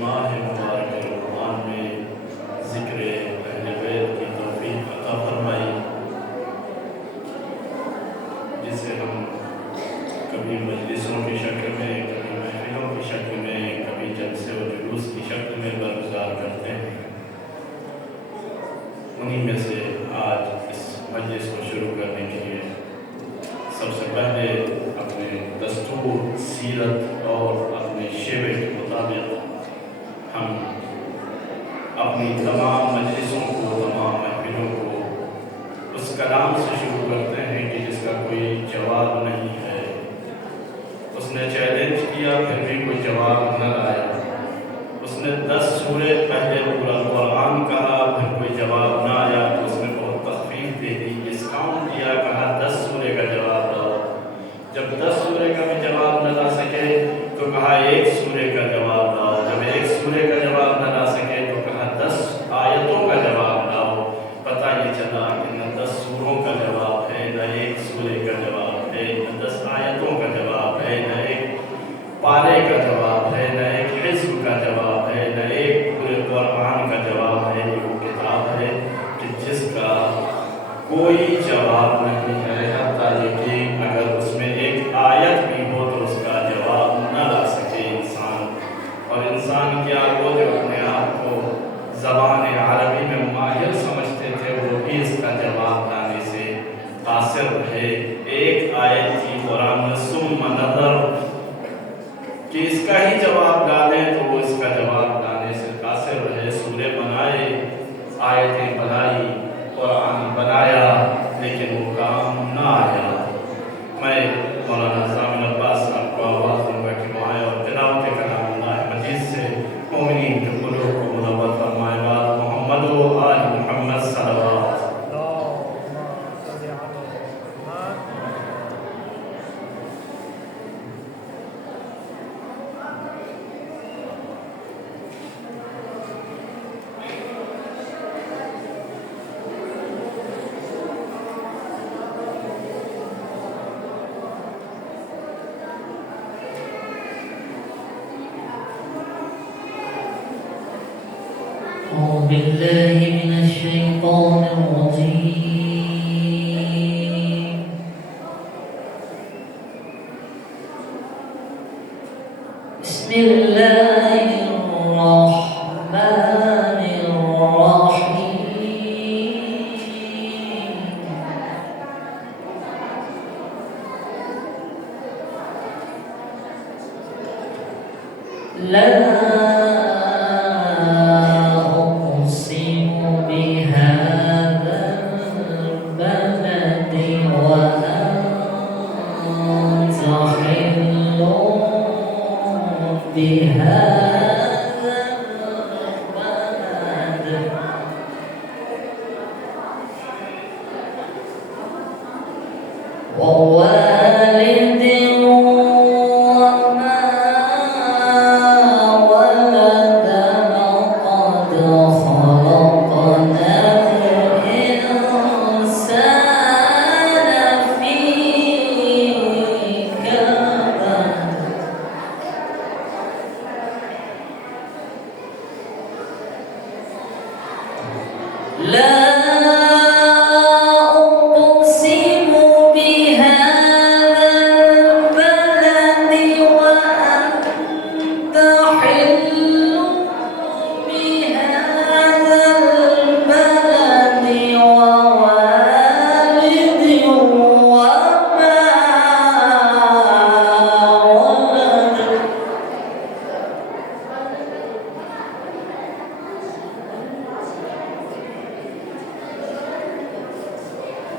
ماہ مبارک رمضان میں ذکر اہل بیت کی توفیق عطا فرمائی، جسے ہم کبھی مجلسوں کی شکل میں، کبھی محفلوں کی شکل میں، کبھی جلسے و جلوس کی شکل میں برگزار کرتے ہیں۔ انہی میں سے آج اس مجلس کو شروع کرنے کے لیے سب سے پہلے اپنے دستور، سیرت اور اپنے شیوے کے مطابق ہم اپنی تمام مجلسوں کو، تمام محفلوں کو اس کلام سے شروع کرتے ہیں کہ جس کا کوئی جواب نہیں ہے۔ اس نے چیلنج کیا، پھر بھی کوئی جواب نہ لایا۔ اس نے 10 سورے پہلے پورا قرآن کہا، پھر کوئی جواب نہ آیا تو اس نے بہت تخفیف دے دی، ڈسکاؤنٹ دیا، کہا 10 سورے کا جواب لاؤ۔ جب 10 سورے کا بھی جواب نہ لا سکے تو کہا 1 سورے کا جواب لاؤ۔ جب 1 سورے کا جواب نہ لا سکے تو کہا 10 آیتوں کا جواب لاؤ۔ پتہ یہ چلا کہ نہ 10 سوروں کا جواب ہے، نہ 1 سورے کا جواب ہے، نہ 10 آیتوں کا جواب ہے، نہ 1 پارے کا جواب ہے، نہ 1 حزب کا جواب ہے، نہ 1 پورے قرآن کا جواب ہے۔ یہ وہ کتاب ہے کہ جس کا کوئی جواب نہیں ہے، حتیٰ یہ کہ اگر اس میں 1 آیت بھی ہو تو اس کا جواب نہ لا سکے انسان۔ اور انسان کیا، وہ جو اپنے آپ کو زبان عربی میں ماہر سمجھتے تھے، وہ بھی اس کا جواب لانے سے قاصر رہے۔ 1 آیت کی قرآن میں ثم نظر کہ اس کا ہی جواب ڈالیں تو وہ اس کا جواب لانے سے قاصر رہے۔ سورے بنائے، آیتیں بنائی، قرآن بنایا، لیکن وہ کام نہ آیا۔ میں مولانا ضامن عباس صاحب کو آواز دوں گا کہ وہ آئے اور تلاوت کلام اللہ مجید سے مومنین کے قلوب کو منور فرمائے۔ بات محمد و آل محمد صلوات۔ أعوذ بالله من الشيطان الرجيم بسم الله الرحمن الرحيم لا ووالد وما ولد لقد خلقنا الإنسان في كبد لا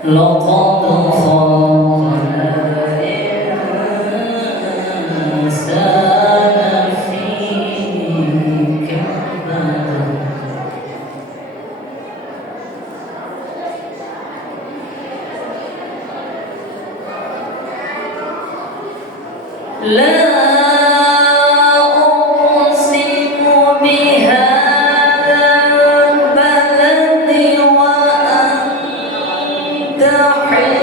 لقد خلقنا الإنسان في كبد لا أقسم بهذا البلد وأنت حل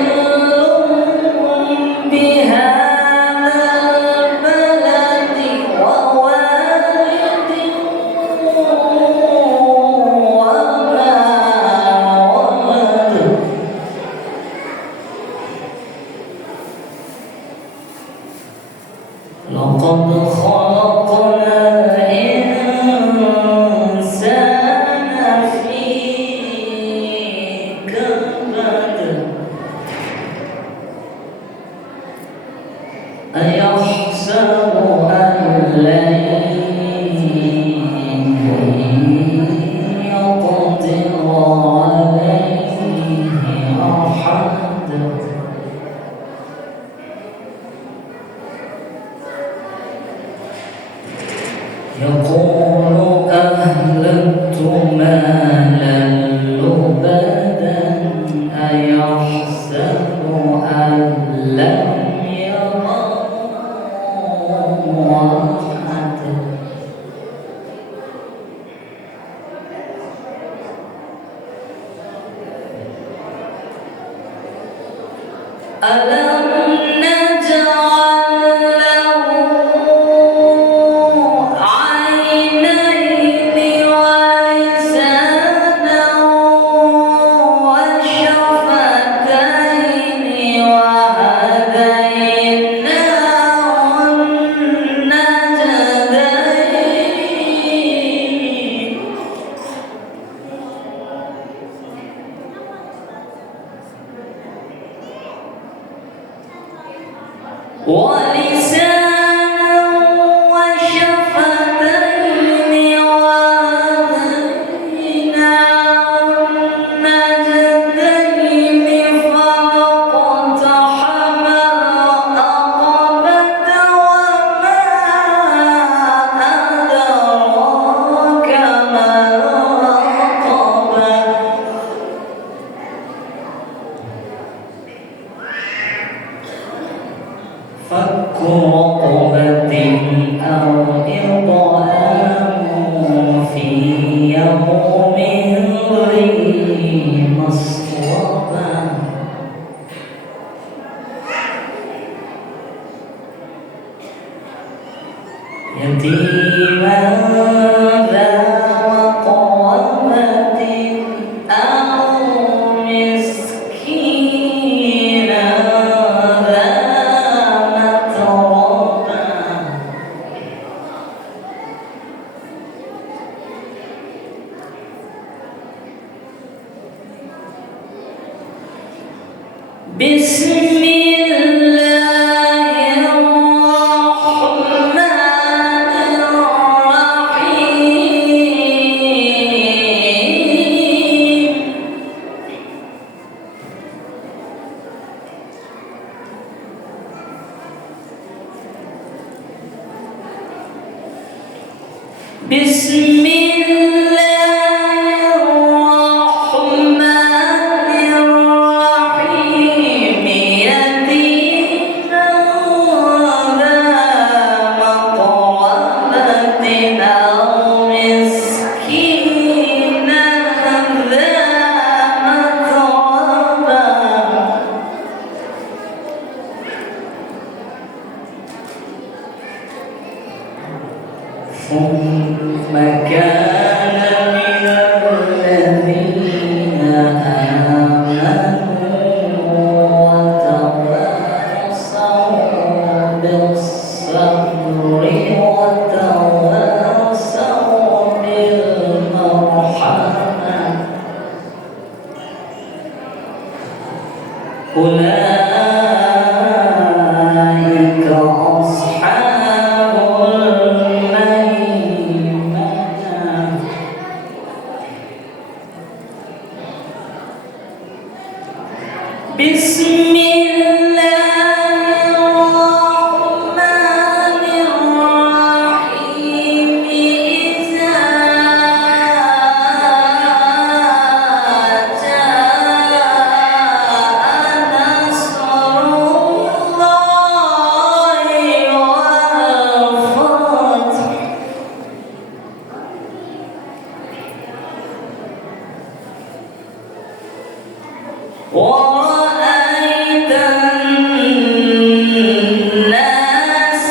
يقول أهلكت مالا لبدا أيحسب أن لم يره أحد ألم نجعل له عينين ولسانا وشفتين وهديناه النجدين ولسانا وشفتين وهديناه النجدين فلاقتحم العقبة وما أدراك ما العقبة فك رقبة أو إطعام في يوم ذي مسغبة يتيما ذا مقربة أو مسكينا ذا متربة بسم الله الرحمن الرحيم بسم الله الرحمن الرحيم يتيما ذا مقربة أو مسكينا ذا متربة ثم كان من الذين آمنوا وتواصوا بالصبر وتواصوا بالمرحمة أولئك أصحاب الميمنة بسم الله الرحمن الرحيم إذا جاء نصر الله والفتح ورأيت الناس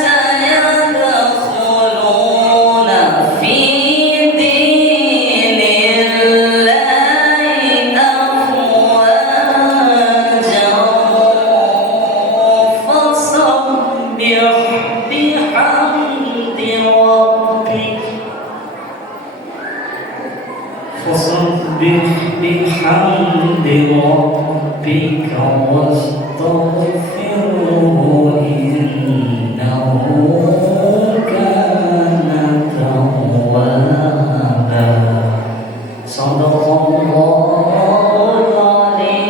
يدخلون في دين الله أفواجا فسبح بحمد ربك فسبح بحمد ربك واستغفره إنه كان توابا صدق الله العلي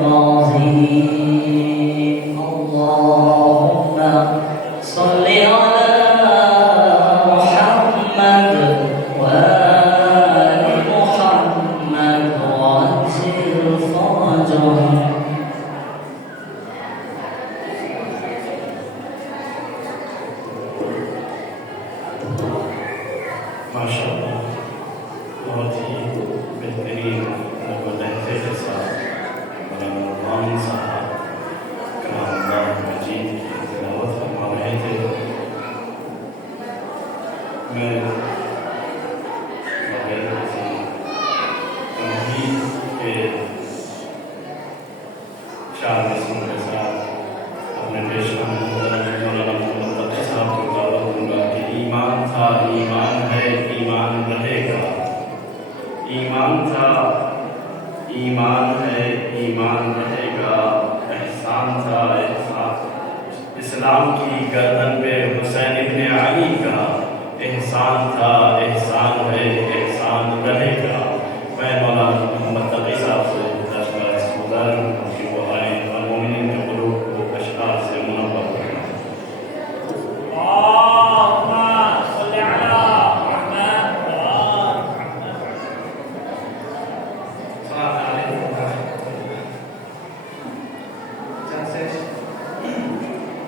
العظيم اللهم صل على محمد ماشاء اللہ بہت ہی بہترین لہجے کے ساتھ مولانا نعمان صاحب کلام اللہ مجید کی تلاوت فرما رہے تھے. میں بغیر کسی تمہید کے چار قسم کے ساتھ اپنے پیشوا مولانا محمد تقی صاحب کو دعوت دوں گا کہ ایمان تھا، ایمان ہے، ایمان رہے گا. ایمان تھا، ایمان ہے، ایمان رہے گا. احسان تھا، احسان اسلام کی گردن پہ حسین ابن علی کا. احسان تھا، احسان ہے، احسان رہے گا. میں مولانا محمد تقی صاحب سے گزارش ہوں کہ وہ آئیں اور مومنین کے قلوب کو اشعار سے منور کریں.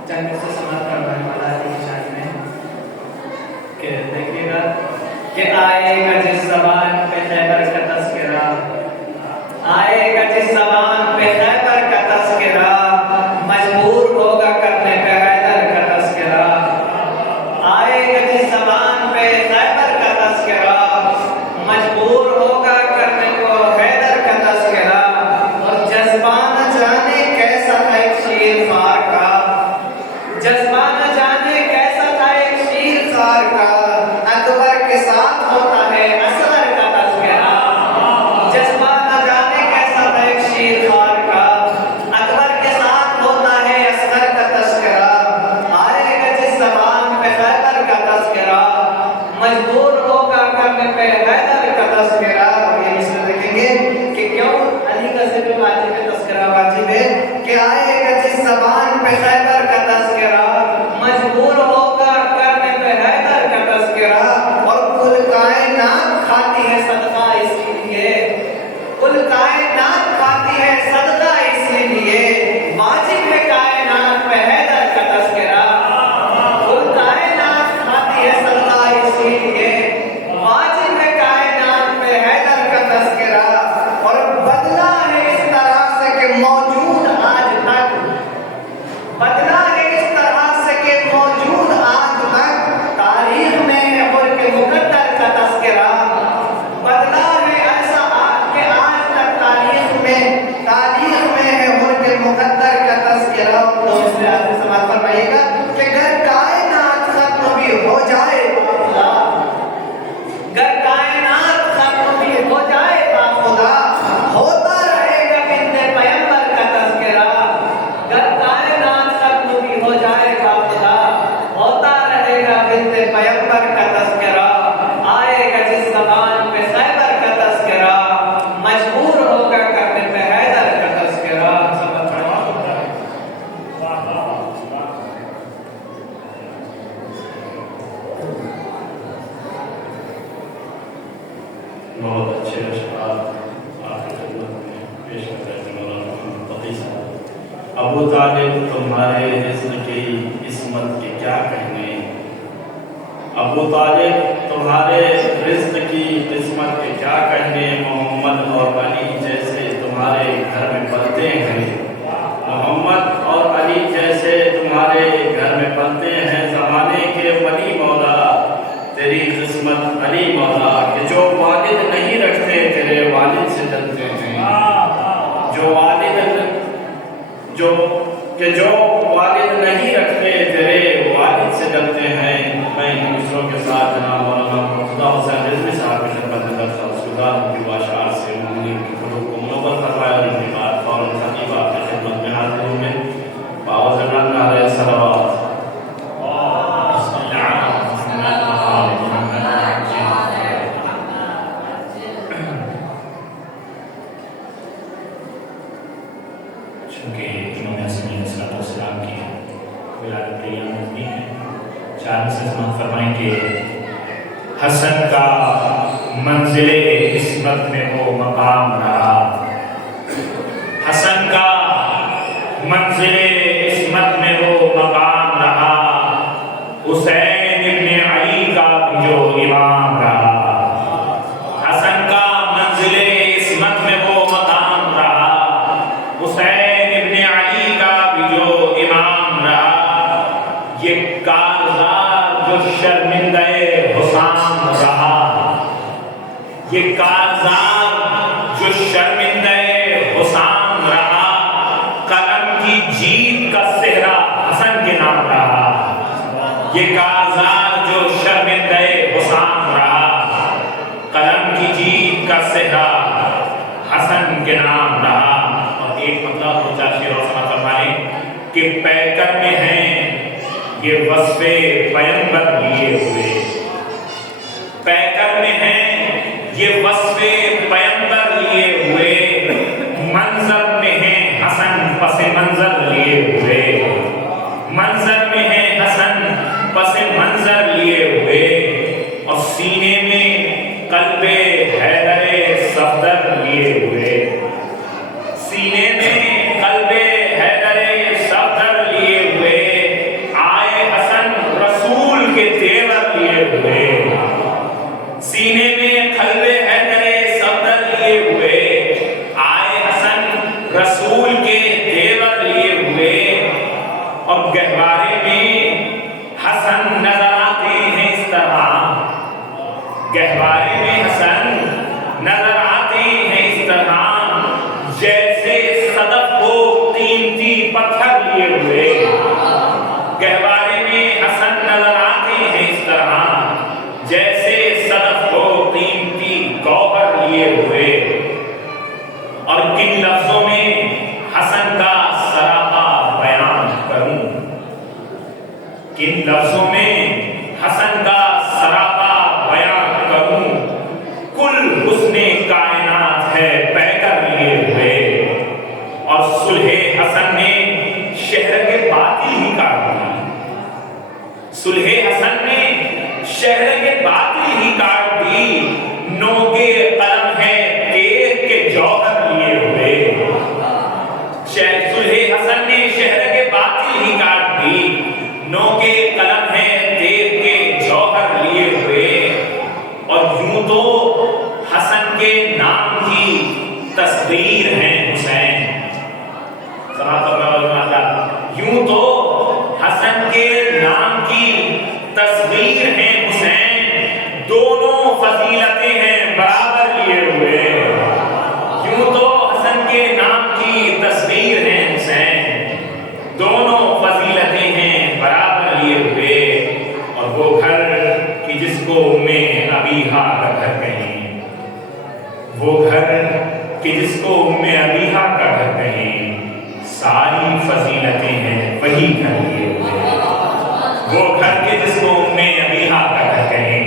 چند سے سماعت کروانے والا ہے اس شان میں کہ دیکھیے گا کہ آئے گا جس زبان پہ خیبر کا تذکرہ، آئے گا جس زبان پہ خیبر کا تذکرہ، مجبور ہوگا کرنے پہ حیدر کا تذکرہ. آئے گا جس زبان پہ خیبر کا تذکرہ، مجبور ہوگا کرنے کو حیدر کا تذکرہ. اور جذبہ نہ جانے کیسا ہے ایک شیر خار کا، جذبہ نہ جانے کیسا تھا ایک شیر خار کا، اکبر کے ساتھ ہوتا ہے اصغر کا تذکرہ. جذبہ نہ جانے کیسا تھا ایک شیر خار کا، اکبر کے ساتھ ہوتا ہے اصغر کا تذکرہ. آئے گا جس زبان پہ خیبر کا تذکرہ، مجبور ہوگا کرنے پہ حیدر کا تذکرہ. یہ اس میں دیکھیں گے کہ کیوں علی کا ذکر واجب ہے، تذکرہ واجب ہے. کہ آئے گا جس زبان پہ خیبر کا تذکرہ، مجبور ہوگا کرنے پہ حیدر کا تذکرہ. اور کل کائنات کھاتی ہے صدقہ اس لیے، کل کائنات کھاتی ہے صدقہ اس لیے، واجب ہے کائنات پہ حیدر کا تذکرہ. کل کائنات کھاتی ہے صدقہ اس لیے، واجب ہے کائنات پہ حیدر کا تذکرہ. اور بدلا ہے اس طرح سے کہ موجود آج تک، بدلا ہے اس طرح سے کہ موجود آج تک، تاریخ میں ہے ملک مقدر کا تذکرہ. بدلا ہے ایسا کہ آج تک تاریخ میں ہے ملک مقدر کا تذکرہ. تو اس میں آپ سماعت فرمائیے گا کہ اگر کائنات ختم بھی ہو جائے باخدا، اگر کائنات ختم بھی ہو جائے باخدا، ہوتا رہے گا بنت پیغمبر کا تذکرہ. اگر کائنات ختم بھی ہو جائے باخدا، ہوتا رہے گا بنت پیغمبر کا تذکرہ. آئے گا جس زبان پہ خیبر کا تذکرہ، مجبور ہوگا کرنے پہ حیدر کا تذکرہ. بہت اچھے اشعار آپ کی خدمت میں پیش کر رہے ہیں مولانا محمد تقی صاحب. ابو طالب تمہارے رزق کی عصمت کے کیا کہنے، ابو طالب تمہارے رزق کی قسمت کے کیا کہنے. محمد اور علی جیسے تمہارے گھر میں پلتے ہیں، محمد اور علی جیسے تمہارے گھر میں پلتے ہیں. زمانے کے ولی مولا تیری قسمت علی مولا، کہ جو والد نہیں رکھتے تیرے والد سے ڈرتے ہیں. جو والد نہیں رکھتے تیرے والد سے ڈرتے ہیں. میں دوسروں کے ساتھ جناب مولانا خدا حسین رضوی صاحب کی خدمت میں درخواست گزار ہوں کہ وہ اشعار سے مومنین کے قلوب کو منور فرمائے. اور ان کے بعد فوراً خطیب آپ کی خدمت میں حاضر ہوں گے. باوز عمران علیہ الصلوات. چونکہ انہوں نے اصلی صلاۃ والسلام کی ولادت قیامت بھی ہے، چار سے سماعت فرمائیں کہ حسن کا منزل عصمت میں وہ مقام رہا، حسن کا منزل عصمت میں وہ مقام رہا، حسین ابن علی کا بھی جو امام رہا. शर्मिंदे हुसाम रहा, ये काजार जो शर्मिंदे हुसाम रहा, कलम की जीत का सेहरा हसन के नाम रहा। ये काजार जो शर्मिंदे हुसाम रहा, कलम की जीत का सेहरा हसन के नाम रहा। और एक मतलब दो चार शेर और समाचार माने कि पैकर में हैं ये वस्फे पैगंबर लिए हुए, पैकर में हैं ये वस्फे पैगंबर लिए हुए, मंजर में हैं हसन पसे मंजर लिए हुए, मंजर में हैं हसन पसे मंजर लिए हुए, और सीने में कल्बे हैदरे सफदर लिए हुए, सीने में कल्बे हैदरे सफदर लिए हुए, आए हसन रसूल के तेवर लिए हुए, सीने में कल्बे हैदरे सफदर लिए हुए, आए हसन रसूल के तेवर लिए हुए, और गहवारे में हसन नजर आते हैं इस तरह, गहवारे में हसन नजर आते हैं इस तरह, जैसे सदफ को कीमती पत्थर लिए हुए, गहवारे में हसन नजर आते हैं इस तरह, जैसे सदफ को कीमती गौहर लिए हुए। और किन लफ्जों में हसन का सरापा बयान करूं, किन लफ्जों में हसन का सरापा बयान करूं, कुल हुस्ने कायनात है पैकर लिए हुए, और सुलहे हसन ने शहर के बातिल ही काट दी, सुलहे हसन ने शहर के बातिल ही काट दी, नोके कलम है तेग के जौहर लिए हुए, सुलहे हसन ने शहर के बातिल ही काट दी, नोके कलम है तेग के जौहर लिए हुए, और यूं तो हसन के नाम की तस्वीर है हुसैन, यूं तो हसन के नाम की तस्वीर है हुसैन, दोनों फजीलतें हैं बराबर लिए हुए, यूं तो हसन के नाम की तस्वीर है हुसैन, दोनों फजीलतें हैं बराबर लिए हुए, और वो घर कि जिसको उम्मे अबीहा का घर कहें, वो घर कि जिसको उम्मे अबीहा का घर कहें, सारी फजीलतें हैं वही घर लिए हुए, वो घर के जिसको उम्मे अबीहा का घर कहें,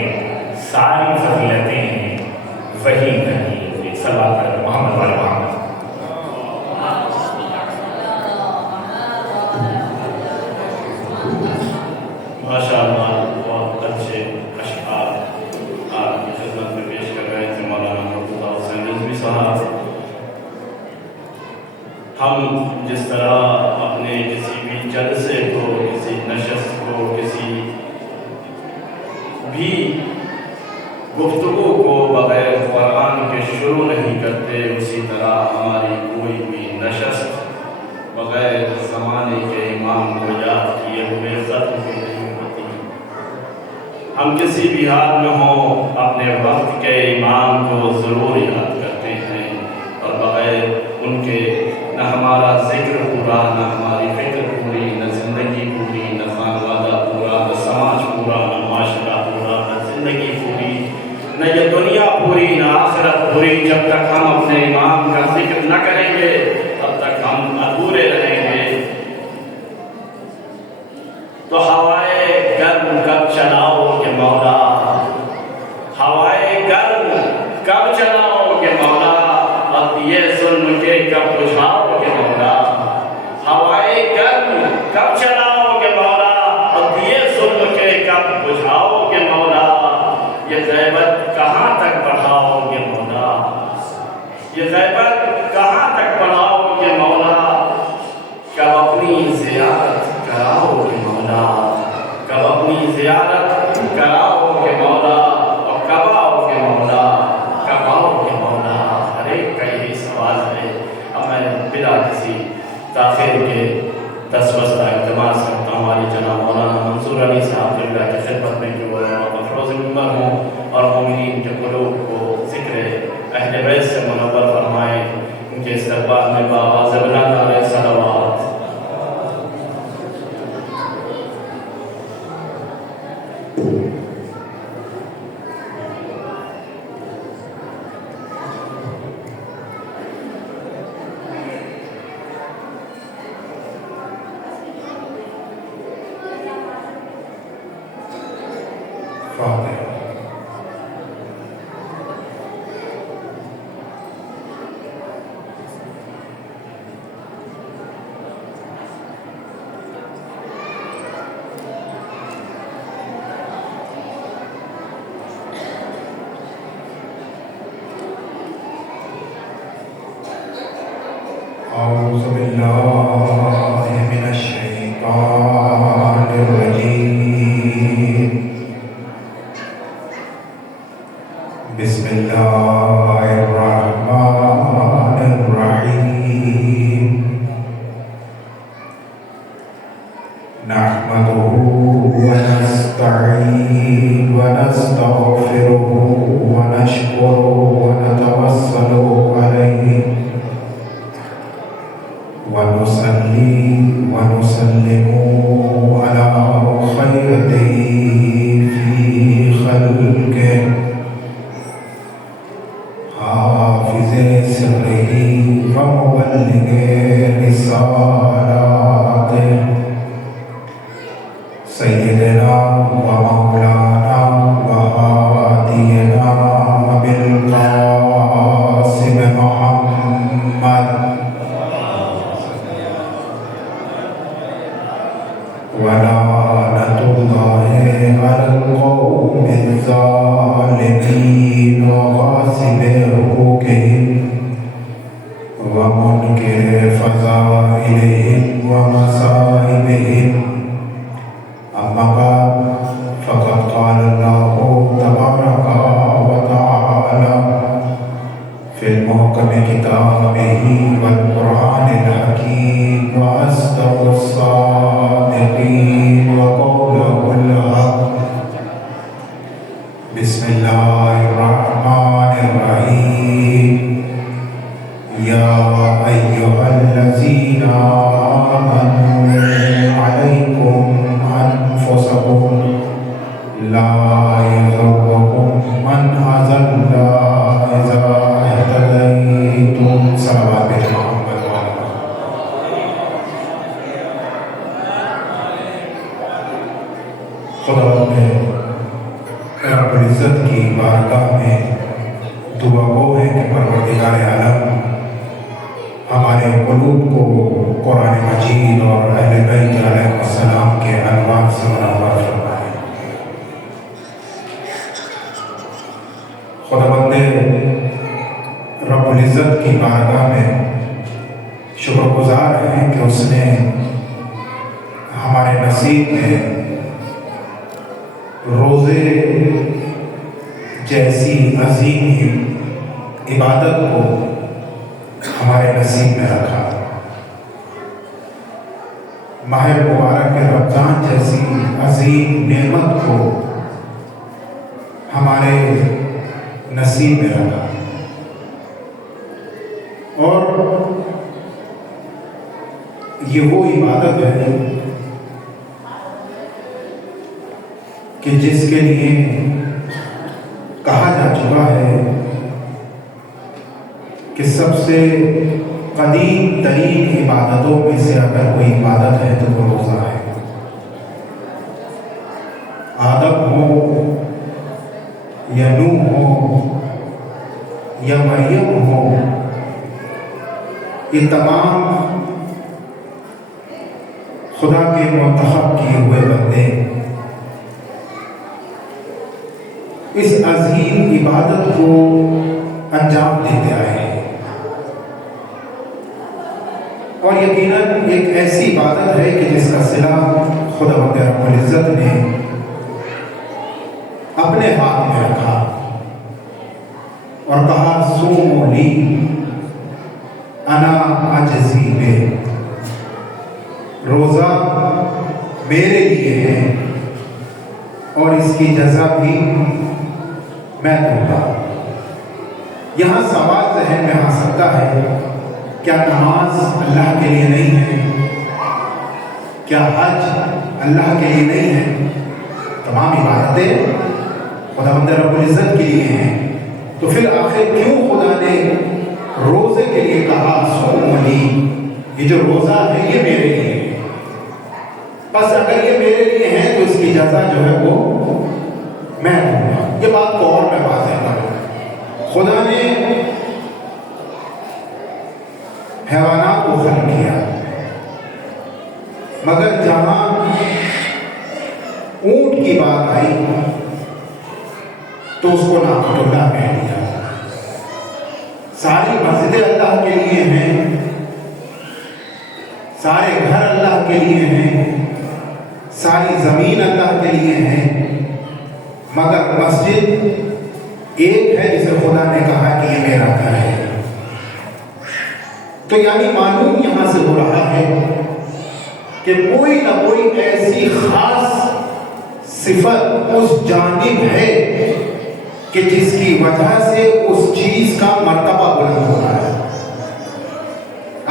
सारी फजीलतें हैं वही घर लिए हुए। सल्लल्लाहु अलैहि मोहम्मद वाले मोहम्मद। माशाअल्लाह, बहुत अच्छे अशआर आपकी खिदमत में पेश कर रहे थे मौलाना मुर्तज़ा हुसैन रिज़वी साहब। हम जिस तरह अपने किसी भी जलसे को, किसी नशस्त को, किसी भी गुफ्तगू को बग़ैर कुरान के शुरू नहीं करते, उसी तरह हमारी कोई भी नशस्त बग़ैर ज़माने के इमाम को याद किए हुए ख़त्म भी नहीं होती। हम किसी भी हाल में हों अपने वक्त के इमाम को ज़रूर याद करते हैं, और बग़ैर उनके न हमारा ज़िक्र पूरा, न हमारी फ़िक्र पूरी, न ज़िंदगी पूरी, न खानवादा पूरा, न समाज पूरा, न माशरा पूरा, न ज़िंदगी पूरी, न ये दुनिया पूरी, न आखिरत पूरी। जब तक हम अपने इमाम का ज़िक्र न करेंगे तब तक हम अधूरे रहेंगे। तो हवाए गर्म कब चलाओगे मौला, हवाए गर्म कब चलाओगे मौला, अब ये जुल्म के कब बुझाओगे मौला, हवाए गर्म कब चलाओगे मौला, अब ये जुल्म के कब बुझाओगे मौला, ये ग़ैबत कहाँ तक बढ़ाओगे मौला, ये ग़ैबत कहाँ तक बढ़ाओगे मौला, कब अपनी ज़ियारत कराओगे मौला, कब अपनी ज़ियारत कराओगे मौला, और कब आओगे मौला, कब आओगे मौला। हर एक का यही सवाल है। अब मैं बिना किसी ताख़ीर के 10 बजे इल्तिमास करता हूँ हमारी जनाब मौलाना मंसूर अली साहब की खिदमत में जो أعوذ بالله من الشيطان الرجيم بسم الله الرحمن الرحيم نحمده ونستعين ونستغفره ونشكره ونتوسل عليه ونصلي ونسلم على خيره في خلقه حافظ سره ومبلغ رسالاته سيدنا ومولانا وهادينا بالقاسم محمد ولعنة الله على القوم الظالمين وغاصب حقوقهم ومنكر فضائلهم ومصائبهم أما بعد فقد قال الله تبارك وتعالى في المحكم كتابه والقرآن الحكيم وأصدق الصادقين وقوله الحق بسم الله الرحمن الرحيم يا أيها الذين آمنوا عليكم أنفسكم لا يضركم من أضل إذا اهتديتم صلوات محمد وعلى خدا میں رب العزت کی بارگاہ میں دعا وہ ہے کہ پروردگار عالم ہمارے قلوب کو قرآن مجید اور اہل بیت علیہ السلام کے انوار سے منور فرمائے۔ خداوند رب العزت کی بارگاہ میں شکر گزار ہیں کہ اس نے ہمارے نصیب میں روزے جیسی عظیم عبادت کو ہمارے نصیب میں رکھا۔ ماہ مبارک رمضان جیسی عظیم نعمت کو ہمارے نصیب میں رکھا، اور یہ وہ عبادت ہے کہ جس کے لیے کہا جا چکا ہے کہ سب سے قدیم ترین عبادتوں میں سے اگر کوئی عبادت ہے تو وہ روزہ ہے۔ آدم ہو یا نوح ہو یا مریم ہو، یہ تمام خدا کے منتخب کیے ہوئے بندے اس عظیم عبادت کو انجام دیتے آئے ہیں، اور یقیناً ایک ایسی عبادت ہے کہ جس کا صلہ خداوند رب العزت نے اپنے ہاتھ میں رکھا اور کہا صوموا لی انا اجزی بہ، روزہ میرے لیے ہے اور اس کی جزا بھی میں دوں گا۔ یہاں سوال ذہن میں آ سکتا ہے، کیا نماز اللہ کے لیے نہیں ہے؟ کیا حج اللہ کے لیے نہیں ہے؟ تمام عبادتیں خداوند رب العزت کے لیے ہیں، تو پھر آخر کیوں خدا نے روزے کے لیے کہا صوموا لی؟ یہ جو روزہ ہے یہ میرے لیے ہے، بس اگر یہ میرے لیے ہے تو اس کی جزا جو ہے وہ میں دوں گا۔ یہ بات کو اور میں واضح کروں، خدا نے حیوانات کو خلق کیا، مگر جہاں اونٹ کی بات آئی تو اس کو ناقۃ اللہ کہہ دیا۔ ساری مسجدیں اللہ کے لیے ہیں سارے گھر اللہ کے لیے ہیں، ساری زمین اللہ کے لیے ہے، مگر مسجد ایک ہے جسے خدا نے کہا کہ یہ میرا گھر ہے۔ تو یعنی معلوم یہاں سے ہو رہا ہے کہ کوئی نہ کوئی ایسی خاص صفت اس جانب ہے کہ جس کی وجہ سے اس چیز کا مرتبہ بلند ہو رہا ہے۔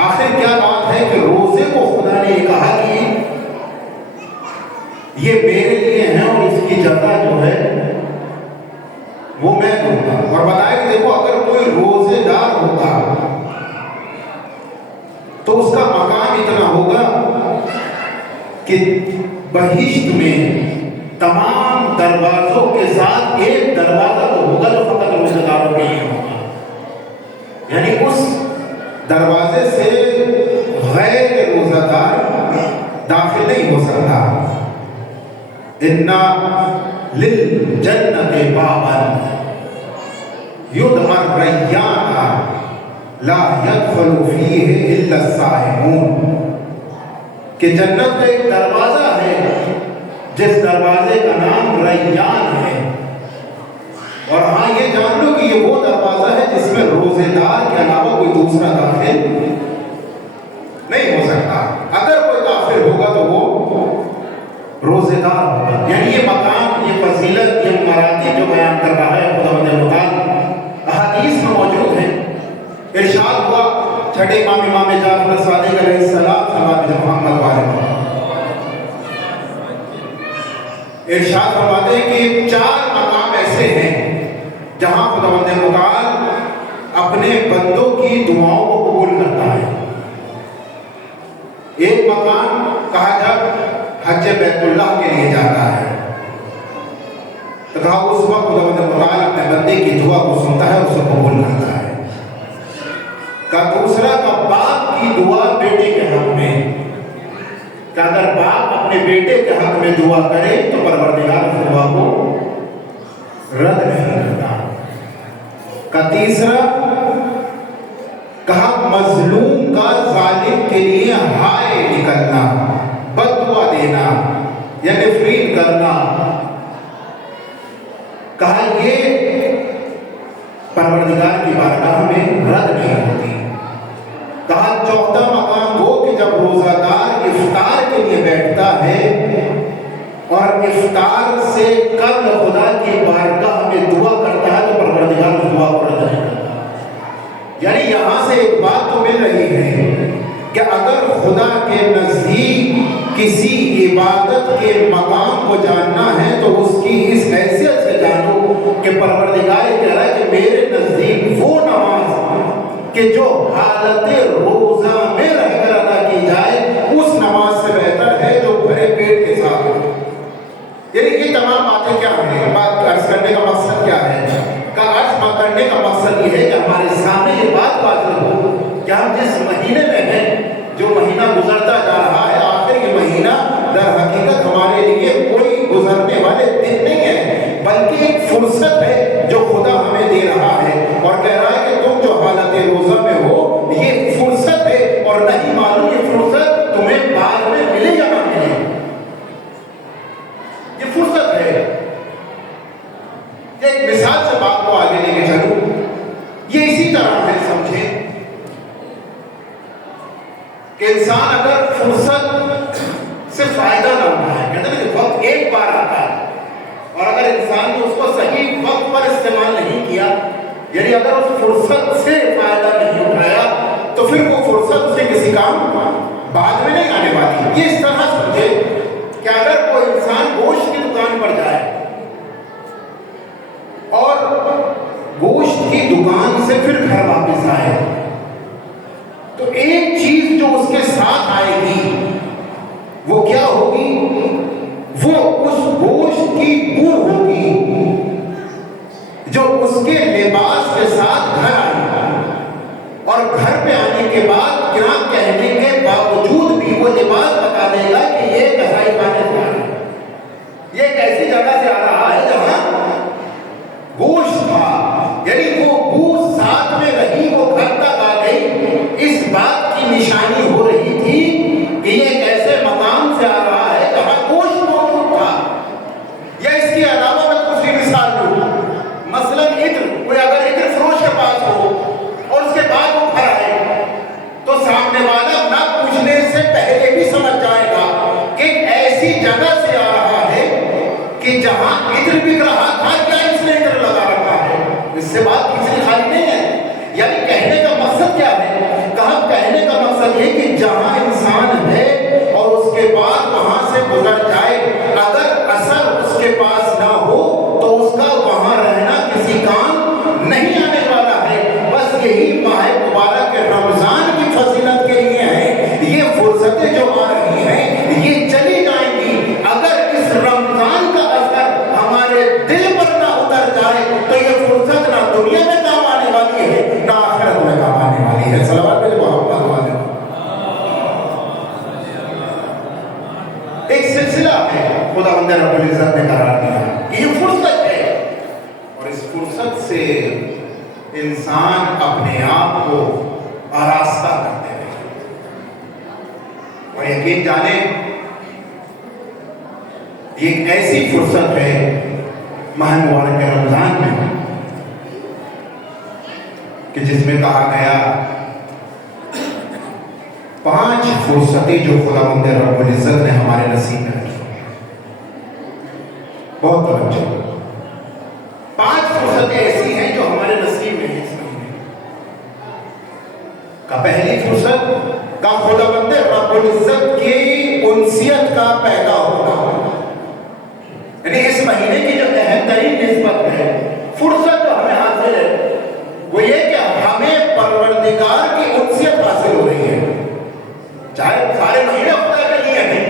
آخر کیا بات ہے کہ روزے کو خدا نے یہ کہا کہ یہ میرے لیے ہے اور اس کی جزا جو ہے وہ میں دوں گا۔ اور بتایا کہ دیکھو اگر کوئی روزے دار ہوتا تو اس کا مقام اتنا ہوگا کہ بہشت میں تمام دروازوں کے ساتھ ایک دروازہ تو ہوگا جو فقط روزے داروں کے لیے ہوگا، یعنی اس دروازے سے غیر روزہ دار داخل نہیں ہو سکتا۔ اِنَّا لِلْجَنَّةِ بَابًا يُدْعَى الرَّيَّانَ لَا يَدْخُلُ فِيهِ إِلَّا الصَّائِمُونَ کہ جنت کا ایک دروازہ ہے جس دروازے کا نام ریان ہے، اور ہاں یہ جان لو کہ یہ وہ دروازہ ہے جس میں روزے دار کے علاوہ کوئی دوسرا داخل نہیں ہو سکتا۔ اگر کوئی داخل ہوگا تو وہ روزے دار ہوگا۔ یعنی یہ مقام، یہ فضیلت، یہ مراتب جو بیان کر رہا ہے خداوند متعال احادیث میں موجود ہے۔ ارشاد ہوا چھٹے امام جعفر صادق علیہ السلام صلوات محمد والے ارشاد فرماتے ہیں کہ 4 مقام ایسے ہیں جہاں خداوند متعال اپنے بندوں کی دعاؤں کو قبول کرتا ہے۔ ایک مقام کہا جب حج بیت اللہ کے لیے جاتا ہے تو کہا اس وقت خداوند متعال اپنے بندے کی دعا کو سنتا ہے، اسے قبول کرتا ہے۔ کہا دوسرا کا باپ کی دعا بیٹے کے حق میں، کہ اگر باپ اپنے بیٹے کے حق میں دعا کرے تو پروردگار اس دعا کو رد نہیں کرتا۔ کا تیسرا کہا مظلوم کا ظالم کے لیے ہائے نکلنا، بد دعا دینا یا نفرین کرنا، کہا یہ پروردگار کی بارگاہ میں رد نہیں ہوتی۔ کہا چوتھا مقام وہ کہ جب روزہ دار افطار کے لیے بیٹھتا ہے اور افطار سے قبل خدا کی بارگاہ میں دعا کرتا ہے تو پروردگار اس دعا کو رد نہیں کرتا۔ یعنی یہاں سے ایک بات تو مل رہی ہے کہ اگر خدا کے نزدیک کسی عبادت کے مقام کو جاننا ہے تو اس کی اس حیثیت سے جانو کہ پروردگار کہہ رہا ہے کہ میرے نزدیک وہ نماز کہ جو حالت روزہ میں رہ کر ادا کی جائے اس نماز سے بہتر ہے جو بھرے پیٹ کے ساتھ ہو۔ یعنی یہ تمام باتیں کیا ہیں؟ بات عرض کرنے کا مقصد کیا ہے؟ عرض کرنے کا مقصد یہ ہے کہ ہمارے سامنے یہ بات واضح ہو کہ ہم جس مہینے میں ہیں، جو مہینہ گزرتا جا رہا ہے، آخر یہ مہینہ در حقیقت ہمارے لیے کوئی گزرنے والے دن نہیں ہے بلکہ ایک فرصت ہے جو خدا ہمیں دے رہا ہے اور کہہ رہا ہے کہ تم جو حالت روزہ میں ہو یہ فرصت ہے اور نہیں معلوم یہ فرصت تمہیں بعد میں ملے یا نہ ملے۔ یہ فرصت ہے۔ ایک مثال سے بات کو آگے لے کے چلوں، یہ اسی طرح ہے، سمجھیں کہ انسان اگر فرصت سے فائدہ نہ اٹھائے، کہتے ہیں کہ وقت ایک بار آتا ہے اور اگر انسان نے اس کو صحیح وقت پر استعمال نہیں کیا، یعنی اگر اس فرصت سے فائدہ نہیں اٹھایا تو پھر وہ فرصت اسے کسی کام بعد میں نہیں آنے والی۔ یہ اس طرح سمجھے کہ اگر کوئی انسان گوشت کی دکان پر جائے اور گوشت کی دکان سے پھر گھر واپس آئے تو ایک چیز جو اس کے ساتھ آئے گی وہ کیا ہوگی؟ وہ اس گوشت کی بو ہوگی جو اس کے لباس کے ساتھ گھر آئی، اور گھر پہ آنے کے بعد کیا کہنے کے باوجود بھی وہ لباس بتا دے گا کہ یہ کسائی خانے سے آ رہا ہے، یہ ایک ایسی جگہ سے آ رہا ہے جہاں گوشت تھا، یعنی وہ بو ساتھ میں رہی، وہ گھر تک آ گئی۔ اس بات کی نشانی ہو رہی تھی इंसान अपने आप को आरास्ता करते रहे। और यकीन जाने ये एक ऐसी फुर्सत है माह मुबारक रमजान में कि जिसमें कहा गया 5 फुर्सतें जो खुदावंद रब्बुल इज्जत ने हमारे नसीब में रखी। बहुत तवज्जो, 5 फुर्सतें ऐसी हैं जो हमारे नसीब में है इस महीने का। पहली फुर्सत का खुदावंद रब्बुल इज्जत की उनसियत का पैदा होना, यानी इस महीने की जो अहम तरीन निस्बत है, फुर्सत जो हमें हासिल है वो ये कि हमें परवरदिगार की उनसियत हासिल हो रही है। चाहे सारे महीने खुदा के लिए हैं,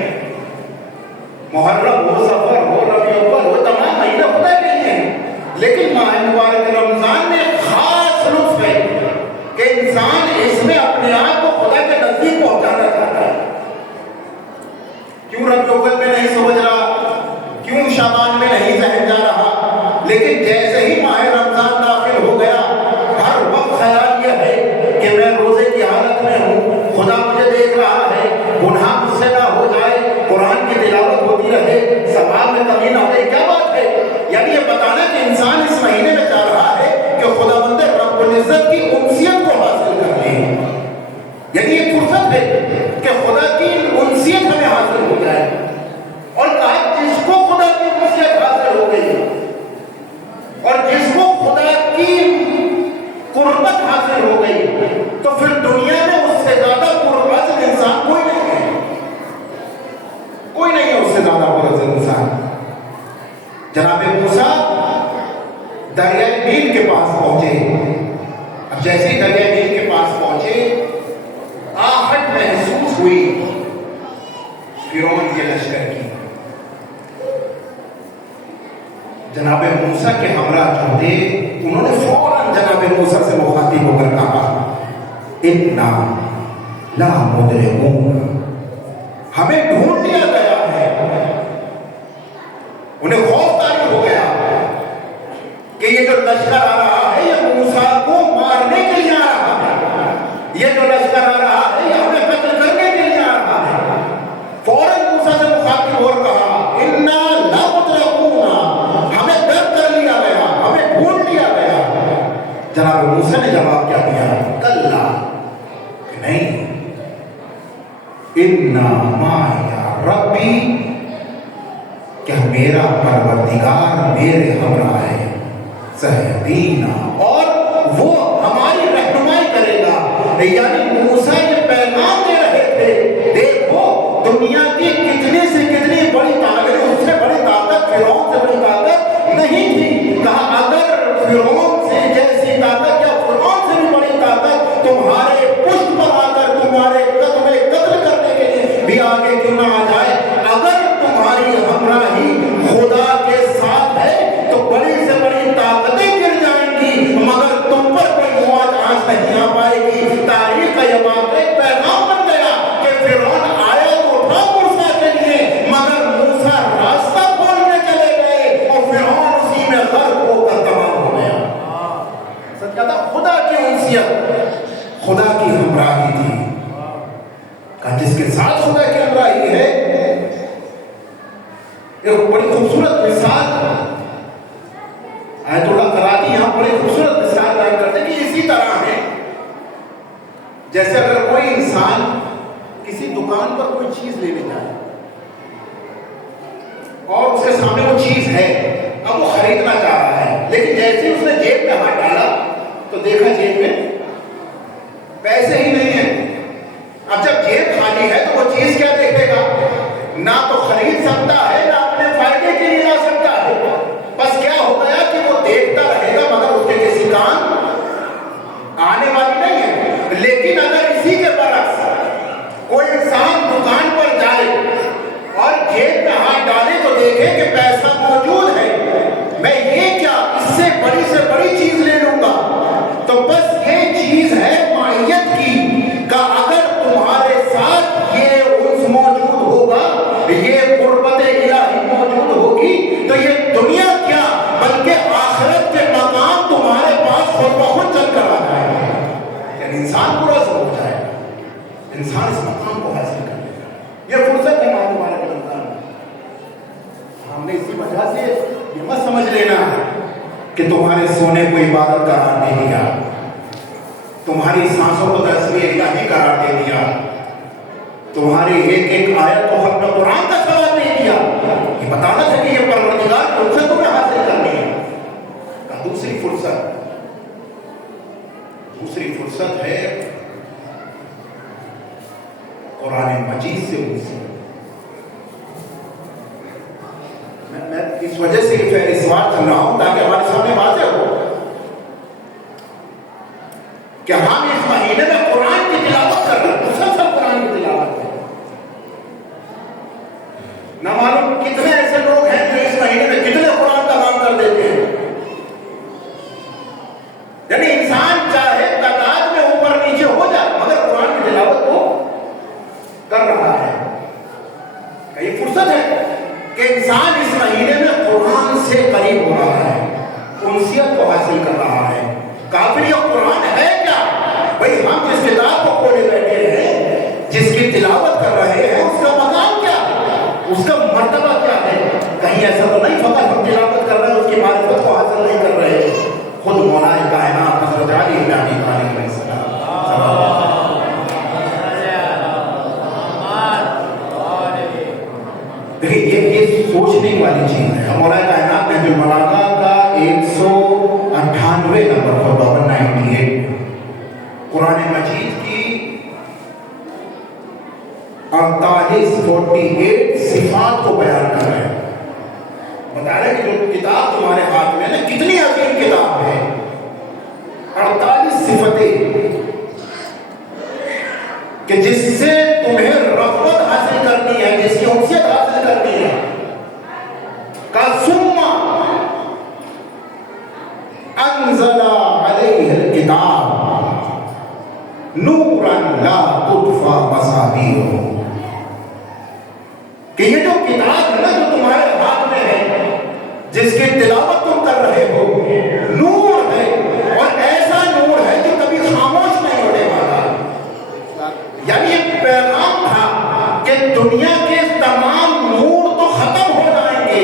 मुहर्रम हो, सफर हो, रबीउल अव्वल हो, तमाम महीने खुदा के लिए हैं, लेकिन माह मुबारक रमजान में खास लुत्फ है कि इंसान इसमें अपने आप को खुदा के नजदीक पहुंचाना चाहता है। क्यों रबीउल अव्वल में नहीं समझ रहा, क्यों शाबान में नहीं जहन जा रहा, लेकिन जैसे ही माह रमजान दाखिल हो गया हर वक्त ख्याल यह है कि मैं रोजे की हालत में हूँ, खुदा मुझे देख रहा है, गुनाह मुझसे ना हो जाए, कुरान की तिलावत होती रहे, सवाब में कमी ना हो। क्या बात है, यानी ये बताना कि इंसान इस महीने में चाह रहा है कि खुदावंद रब्बुल इज्जत की उनसियत को हासिल कर ले, यानी ये फुर्सत है कि खुदा की उनसियत हमें हासिल हो जाए। और कहा जिसको खुदा की उनसियत हासिल हो गई और जिसको खुदा की कुर्बत हासिल हो गई, तो फिर दुनिया में उससे ज्यादा पुरअज़्म इंसान कोई नहीं है, कोई नहीं है उससे ज्यादा पुरअज़्म इंसान। जनाब मूसा दरियाए नील के पास पहुंचे। अब जैसे ही दरियाए नील के पास पहुंचे, आहट महसूस हुई फिरौन के लश्कर की। जनाब मूसा के हमरा जो थे, उन्होंने फौरन जनाब मूसा से मुखातिब होकर कहा, इन्ना ला मुदरिकून, हमें ढूंढ लिया गया है। उन्हें खौफ तारी हो गया कि ये जो लश्कर आ रहा है ये मूसा को मारने के लिए आ रहा है, ये जो लश्कर आ रहा है ये हमें कत्ल करने के लिए आ रहा है। फौरन मूसा से मुखातिब और कहा, इन्ना ला मुदरिकून, हमें डर कर लिया गया, हमें ढूंढ लिया गया। जनाब मूसा ने जवाब क्या दिया, कल्ला, नहीं, इन्ना माया रब्बी, क्या मेरा परवरदिगार मेरे हमरा है, सहदीना, और वो हमारी रहनुमाई करेगा। यानी मूसा ये पैगाम दे रहे थे, देखो दुनिया की कितनी से कितनी बड़ी ताकत, उससे बड़ी ताकत, फिरौन से बड़ी ताकत नहीं थी। कहा अगर फिरौन से जैसी ताकत या फिरौन से भी बड़ी ताकत तुम्हारे पुष्ट पर आकर तुम्हारे कत्ल करने के लिए भी आगे क्यों ना आ जाए, अगर तुम्हारी हमराही खुदा के साथ है तो बड़ी से बड़ी ताकतें गिर जाएंगी, मगर तुम पर कोई मौत आज नहीं आ पाएगी। तारीख का यह वाक़या पैगाम बन गया कि फिरौन आया तो था मूसा के लिए, मगर मूसा रास्ता खोलने चले गए और फिरौन उसी में गर्क होकर तमाम हो गया। सच कहता, खुदा की उनसियत, खुदा की हमराही थी। का जिसके साथ खुदा की हमराही है, एक बड़ी खूबसूरत मिसाल आयतुल्लाह कराती यहाँ बड़ी खूबसूरत मिसाल बयान करते हैं कि इसी तरह है जैसे अगर कोई इंसान किसी दुकान पर कोई चीज लेने जाए और उसके सामने वो चीज है, अब वो खरीदना चाह रहा है, लेकिन जैसे ही उसने जेब में हाथ डाला तो देखा जेब में पैसे ही नहीं है। अब जब जेब खाली है तो वो चीज क्या देखेगा, ना तो खरीद सकता है ना अपने फायदे के लिए ला सकता है। बस क्या हो गया कि वो देखता रहेगा मगर उसके किसी काम आने वाली नहीं है। लेकिन अगर इसी के बरक्स कोई इंसान दुकान पर जाए और जेब में हाथ डाले तो देखे कि पैसा मौजूद है, मैं ये क्या इंसान पूरा हो जाएगा, इंसान इस मकाम को हासिल कर लेगा। ये फुर्सत है मानो वाला के रमजान में। हमने इसी वजह से ये मत समझ लेना कि तुम्हारे सोने को इबादत करार दे दिया, तुम्हारी सांसों को तस्वीर इलाही करार दे दिया, तुम्हारी एक एक आयत को खत्म कुरान का सवाब दे दिया। ये बताना था कि ये परवरदिगार फुर्सत तुम्हें हासिल करनी है। का दूसरी फुर्सत है कुरान मजीद से उनसे। मैं इस वजह से फहरिस्तवार कर रहा हूं ताकि हमारे सामने वाज़ेह हो कि हम इस महीने में कुरान की तिलावत कर रहे हैं, मुसलसल कुरान की तिलावत है। ना मालूम कितने ऐसे लोग हैं जो इस महीने में कितने कुरान का काम कर देते हैं। यानी इंसान चाहे तादाद में ऊपर नीचे हो जाए मगर कुरान की तिलावत को कर रहा है। कई फुर्सत है कि इंसान इस महीने में कुरान से करीब हो रहा है, उनसियत को हासिल कर रहा है। काफिर ये कुरान है क्या? भाई हम जिस किताब को खोले बैठे हैं, जिसकी तिलावत कर रहे हैं, उसका मकाम क्या है, उसका मर्तबा क्या है? कहीं ऐसा तो नहीं फकत हम तिलावत कर रहे हैं उसकी मारिफत को हासिल नहीं कर रहे। खुद मौलाए कायनात हज़रत अली इब्न अबी तालिब अलैहिस्सलाम देखिए ये सोचने वाली चीज है। मौलाए कायनात नहजुल बलागा का 198 नंबर खुतबा 198 कुरान मजीद की 48 सिफात को बयान कर रहे हैं। बता रहे हैं कि जो किताब तुम्हारे हाथ में है ना, कितनी अजीम किताब है। 48 सिफतें कि जिससे तुम्हें रग़बत हासिल करनी है, जिसकी उनसियत हासिल करनी है। का सुम्मा अंज़ला अलैहिल किताब नूरन ला तुत्फ़ा मसाबीह, कि ये जो किताब है ना जो तुम्हारे हाथ में है, जिसकी तिलावत तुम कर रहे हो, नूर है और ऐसा नूर है जो कभी खामोश नहीं होने वाला। यानी ये पैगाम था कि दुनिया के तमाम नूर तो खत्म हो जाएंगे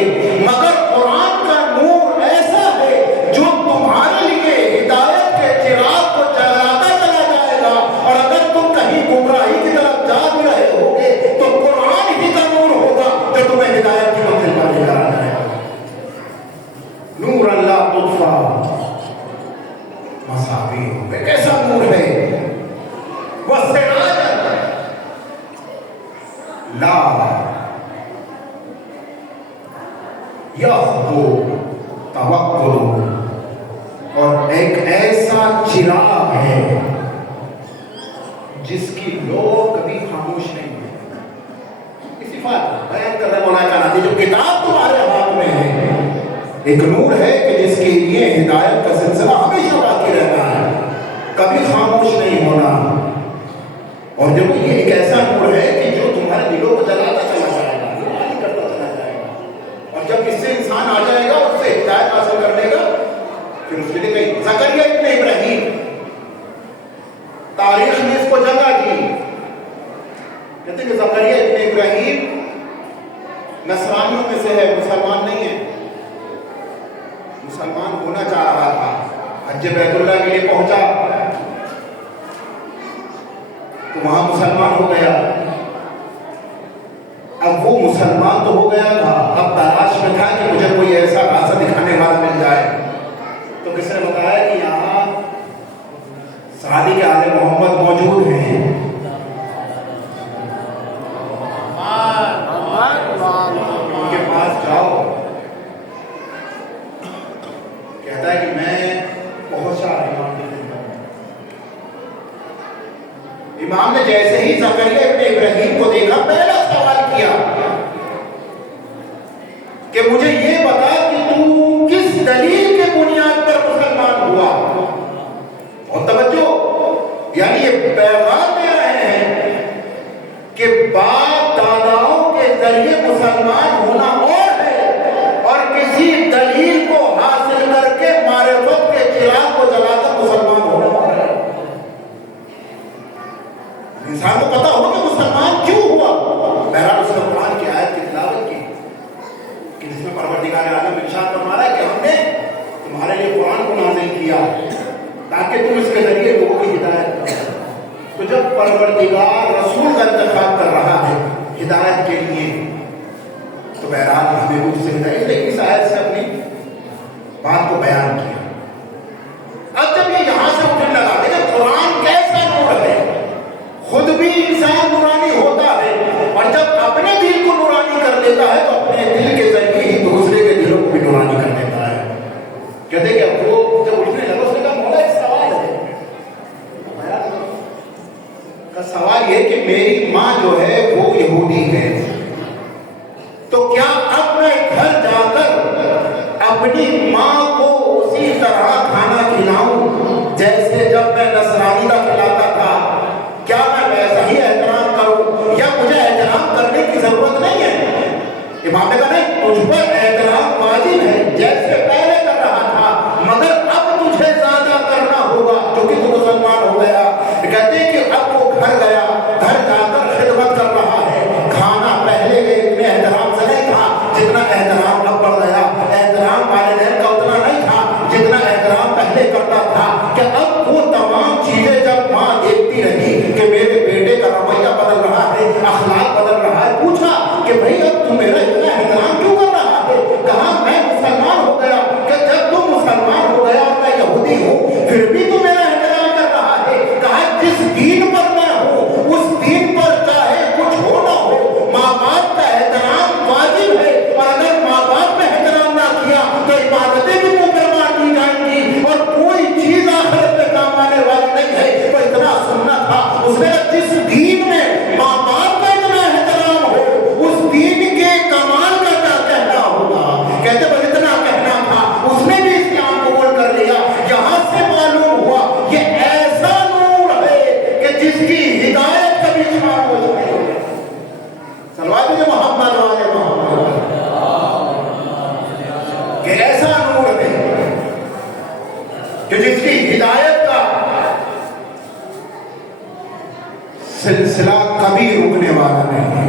मगर कुरान का नूर ऐसा है जो तुम्हारे लिए हिदायत के चिराग को जलाता चला जाएगा। और अगर तुम कहीं गुमराही की तरफ जा भी रहे होगे तो कुरान ही का नूर होगा जो तुम्हें हिदायत की मंजिल पर लेकर आ जाएगा। नूर अल्लाह तुत्फ़ा मसाबीह, एक ऐसा नूर है वह सिराज ला यख़्बू तवक्कुल, और एक ऐसा चिराग है जिसकी लो कभी खामोश नहीं है। इसी बात बयान कर रहे मौलाना कायनात, जो किताब तुम्हारे हाथ में है एक नूर है कि जिसके लिए हिदायत का सिलसिला हमेशा बाकी रहना है, कभी खामोश नहीं होना। और जब ये एक ऐसा नूर है कि जो तुम्हारे दिलों को जलाता चला जाएगा, रोशनी करता चला जाएगा। और जब इससे इंसान आ जाएगा, उससे हिदायत हासिल कर लेगा, फिर उसके लिए कहीं ज़करिया इब्न इब्राहीम तारीख में इसको जगह दी। कहते कि ज़करिया इब्न इब्राहीम नसरानियों में से है, मुसलमान नहीं है। मुसलमान होना चाह रहा था, हज बैतुल्लाह के लिए पहुंचा तो वहां मुसलमान हो गया। अब वो मुसलमान तो हो गया था, अब तलाश में था कि मुझे कोई ऐसा रास्ता दिखाने वाला मिल जाए। तो किसने बताया कि यहाँ शादी के आले मोहम्मद मौजूद हैं। उनके पास जाओ। कहता है कि मैं पहुंचा इमाम ने जैसे ही ज़करिया इब्न इब्राहीम को देखा, पहला सवाल किया कि मुझे ये बता कि तू किस दलील के बुनियाद पर मुसलमान हुआ। और तवज्जो, यानी ये पैगाम दे रहे हैं कि बाप दादाओं के जरिए मुसलमान होना और है, और किसी दलील को हासिल करके मारिफत के चिराग को जलाकर मुसलमान होना और है। किया ताकि तुम इसके जरिए लोगों की हिदायत करो। तो जब परवरदिगार रसूल का इंतखाब कर रहा है हिदायत के लिए, तो बहरहाल हमें भी उससे हिदायत, लेकिन इस आयत से अपनी बात को बयान किया। अब जब ये यहाँ से उठने लगा, देखिए कुरान कैसा नूर है, खुद भी इंसान नूरानी होता है, और जब अपने दिल को नूरानी कर लेता है तो अपने दिल के जरिए ही दूसरे के दिलों को भी नूरानी कर देता है। कहते कि वो जब उठने लगा उसने कहा मौला एक सवाल है। का सवाल ये कि मेरी माँ जो है वो यहूदी है, तो क्या अब मैं घर जाकर अपनी माँ को उसी तरह खाना खिलाऊं जैसे जब मैं नसरानी का खिलाता था? क्या मैं वैसा ही एहतराम करूं या मुझे एहतराम करने की जरूरत नहीं है? इमाम ने कहा नहीं, तुझ पर एहतराम वाजिब है जैसे पहले कर रहा था, मगर अब तुझे ज्यादा करना होगा क्योंकि तू मुसलमान हो गया। कहते हैं कि अब वो घर गया, घर जाकर खिदमत कर रहा है, खाना पहले इतने एहतराम से नहीं था जितना एहतराम अब बढ़ गया। एहतराम वालिदैन का उतना नहीं था जितना एहतराम पहले करता था। कि अब वो तमाम चीजें जब माँ देखती रही कि मेरे बेटे का रवैया बदल रहा है, अखलाक बदल रहा है, पूछा कि भाई अब तू मेरा इतना एहतराम क्यों कर रहा है? कहा मैं मुसलमान हो गया। कि जब तू मुसलमान हो गया और मैं यहूदी हूँ फिर भी तू मेरा एहतराम कर रहा है। कहा जिस दीन पर मैं हूँ उस दीन पर चाहे कुछ हो ना हो, माँ बाप का एहतराम वाजिब है, और अगर माँ बाप का एहतराम ना किया तो इबादतें भी मुंह पर मार दी जाएंगी और कोई चीज आखिरत में काम आने वाली नहीं है। तो इतना सुनना था उसने, जिस दीन में माँ बाप का इतना एहतराम हो उस दीन के कमाल का क्या कहना होगा? कहते बस इतना कहना था, उसने भी इस्लाम कबूल कर लिया। यहाँ से मालूम हुआ ये ऐसा नूर है कि जिसकी हिदायत कभी खामोश नहीं होगी। सलवात मुझे मोहम्मद वाले मोहम्मद कि ऐसा नूर है कि जिसकी हिदायत का सिलसिला कभी रुकने वाला नहीं है,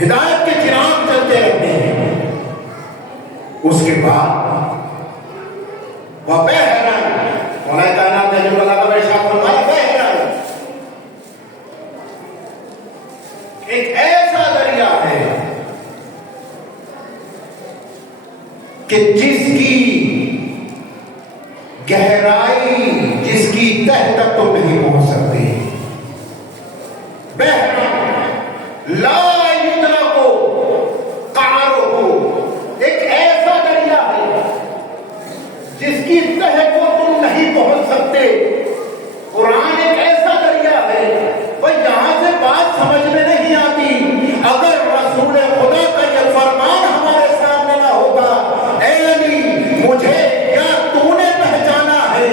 हिदायत के चिराग चलते रहते हैं। उसके बाद वह बहरन मौलाना कायनात ने जो लगा मेरे साथ फरमाया, बहरन एक ऐसा दरिया है कि जिसकी गहराई, जिसकी तह तक तुम नहीं पहुंच सकते। बहरन ला युद्रको कारुहु, एक ऐसा दरिया है जिसकी तह को तुम नहीं पहुंच सकते। कुरान एक ऐसा दरिया है, वह यहां से बात समझ में नहीं आती अगर रसूल खुदा का यह फरमान हमारे सामने ना होगा, ऐ अली मुझे या तूने पहचाना है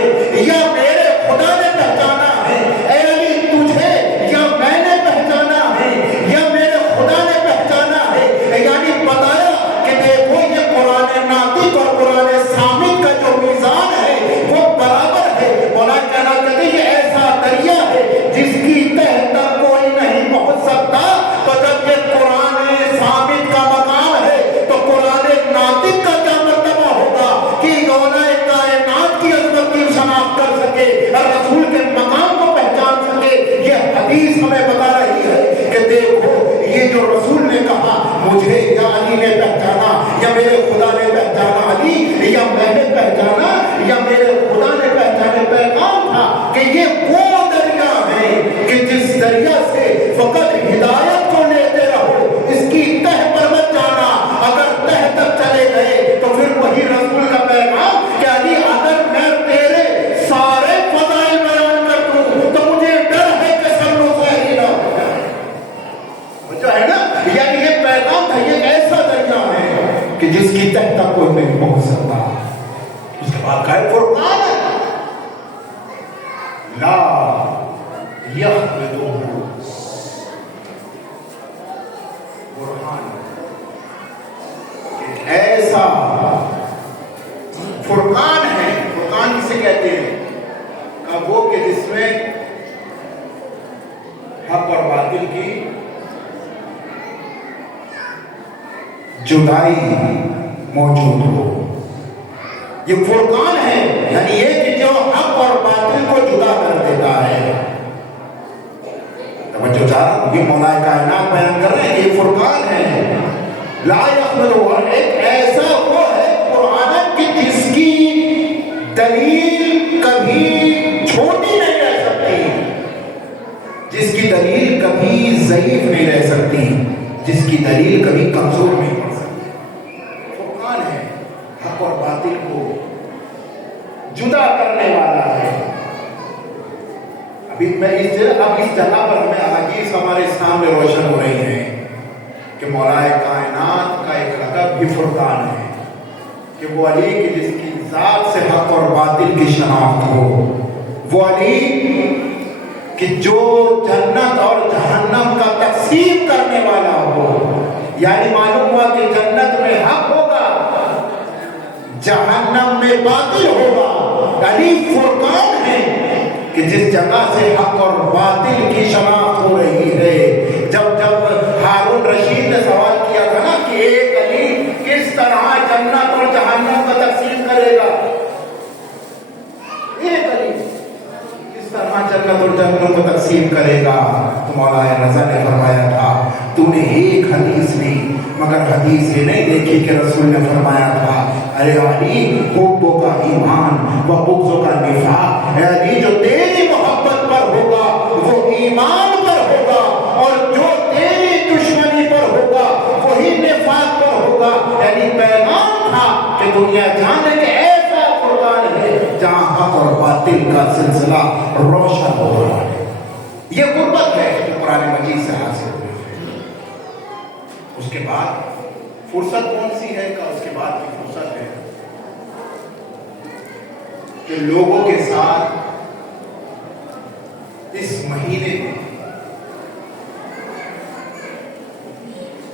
या मेरे खुदा ने पहचाना है, ऐ अली तुझे या मैंने पहचाना है या मेरे खुदा ने पहचाना है। यानी बताया कि देखो ये कुरान नातिक और कुरान सामित का जो मीज़ान है वो बराबर है। मौलाना कहना कहते ये ऐसा दरिया है जिसकी तह तक कोई नहीं पहुंच सकता। तो जब ये कुरान सामित का मकाम है तो कुरान नातिक का क्या मर्तबा होगा कि औलाए कायनात की अज़मत की शनाख्त कर सके और रसूल के मकाम को पहचान सके। ये हदीस हमें बता रही है कि देखो ये जो रसूल ने कहा मुझे या अली ने पहचाना या मेरे खुदा ने पहचाना, अली या मैंने पहचाना या मेरे खुदा ने पहचाने, पैगाम था कि ये वो दरिया है कि जिस दरिया से फकत हिदायत को लेते रहो, इसकी तह पर मत जाना। अगर तह तक चले गए तो फिर वही रसूल का पैगाम कि अली अगर मैं तेरे सारे फज़ाइल बयान कर दूं तो मुझे डर है कि सब लोग सही ना हो जाए। जो है ना, यानी ये पैगाम था, ये ऐसा दरिया है कि जिसकी तह तक कोई नहीं पहुंच सकता। उसके बाद का फुरकान ला यखबिदुहु फुरकान, ऐसा फुरकान है। फुरकान किसे कहते हैं? का वो कि जिसमें हक और बातिल की जुदाई मौजूद हो। ये फुरकान है, यानी ये कि जो बता रहा हूँ, ये मौलाए कायनात बयान कर रहे हैं कि ये फुरकान है। ला यखमलु, एक ऐसा वो है कुरान की जिसकी दलील कभी छोटी नहीं रह सकती, जिसकी दलील कभी ज़ईफ नहीं रह सकती, जिसकी दलील कभी कमजोर नहीं पड़ सकती। फुरकान है, हक और बातिल को जुदा करने वाला है। अब इस जगह पर हमें अहादीस हमारे सामने रोशन हो रही हैं कि मौलाए कायनात का एक लक़ब भी फुरकान है, कि वो अली की जिसकी ज़ात से हक और बातिल की शनाख्त हो, वो अली कि जो जन्नत और जहन्नम का तक़सीम करने वाला हो। यानी मालूम हुआ कि जन्नत में हक होगा, जहन्नम में बातिल होगा। अली फुरकान है कि जिस जगह से हक और बातिल की शनाख्त हो रही है। जब हारून रशीद ने सवाल किया था ना कि एक अली किस तरह जन्नत और जहन्नम का तक़सीम करेगा, एक अली किस तरह जन्नत और जहन्नम को तक़सीम करेगा, तो मौलाए रज़ा ने फरमाया था तूने एक हदीस ली मगर हदीस ये नहीं देखी कि रसूल ने फरमाया था अरे अली हुब्बो का ईमान व बुग़्ज़ो का निफाक़, अली जो तेरी मोहब्बत पर होगा वो ईमान पर होगा, और जो तेरी दुश्मनी पर होगा वही निफाक़ पर होगा। यानी पैगाम था कि दुनिया जाने के ऐसा फुरकान है जहाँ हक और बातिल का सिलसिला रोशन हो रहा है। ये गुर्बत है जो कुरान मजीद से हासिल हुई है। उसके बाद फुर्सत कौन सी है का उसके बाद की फुर्सत है कि लोगों के साथ इस महीने में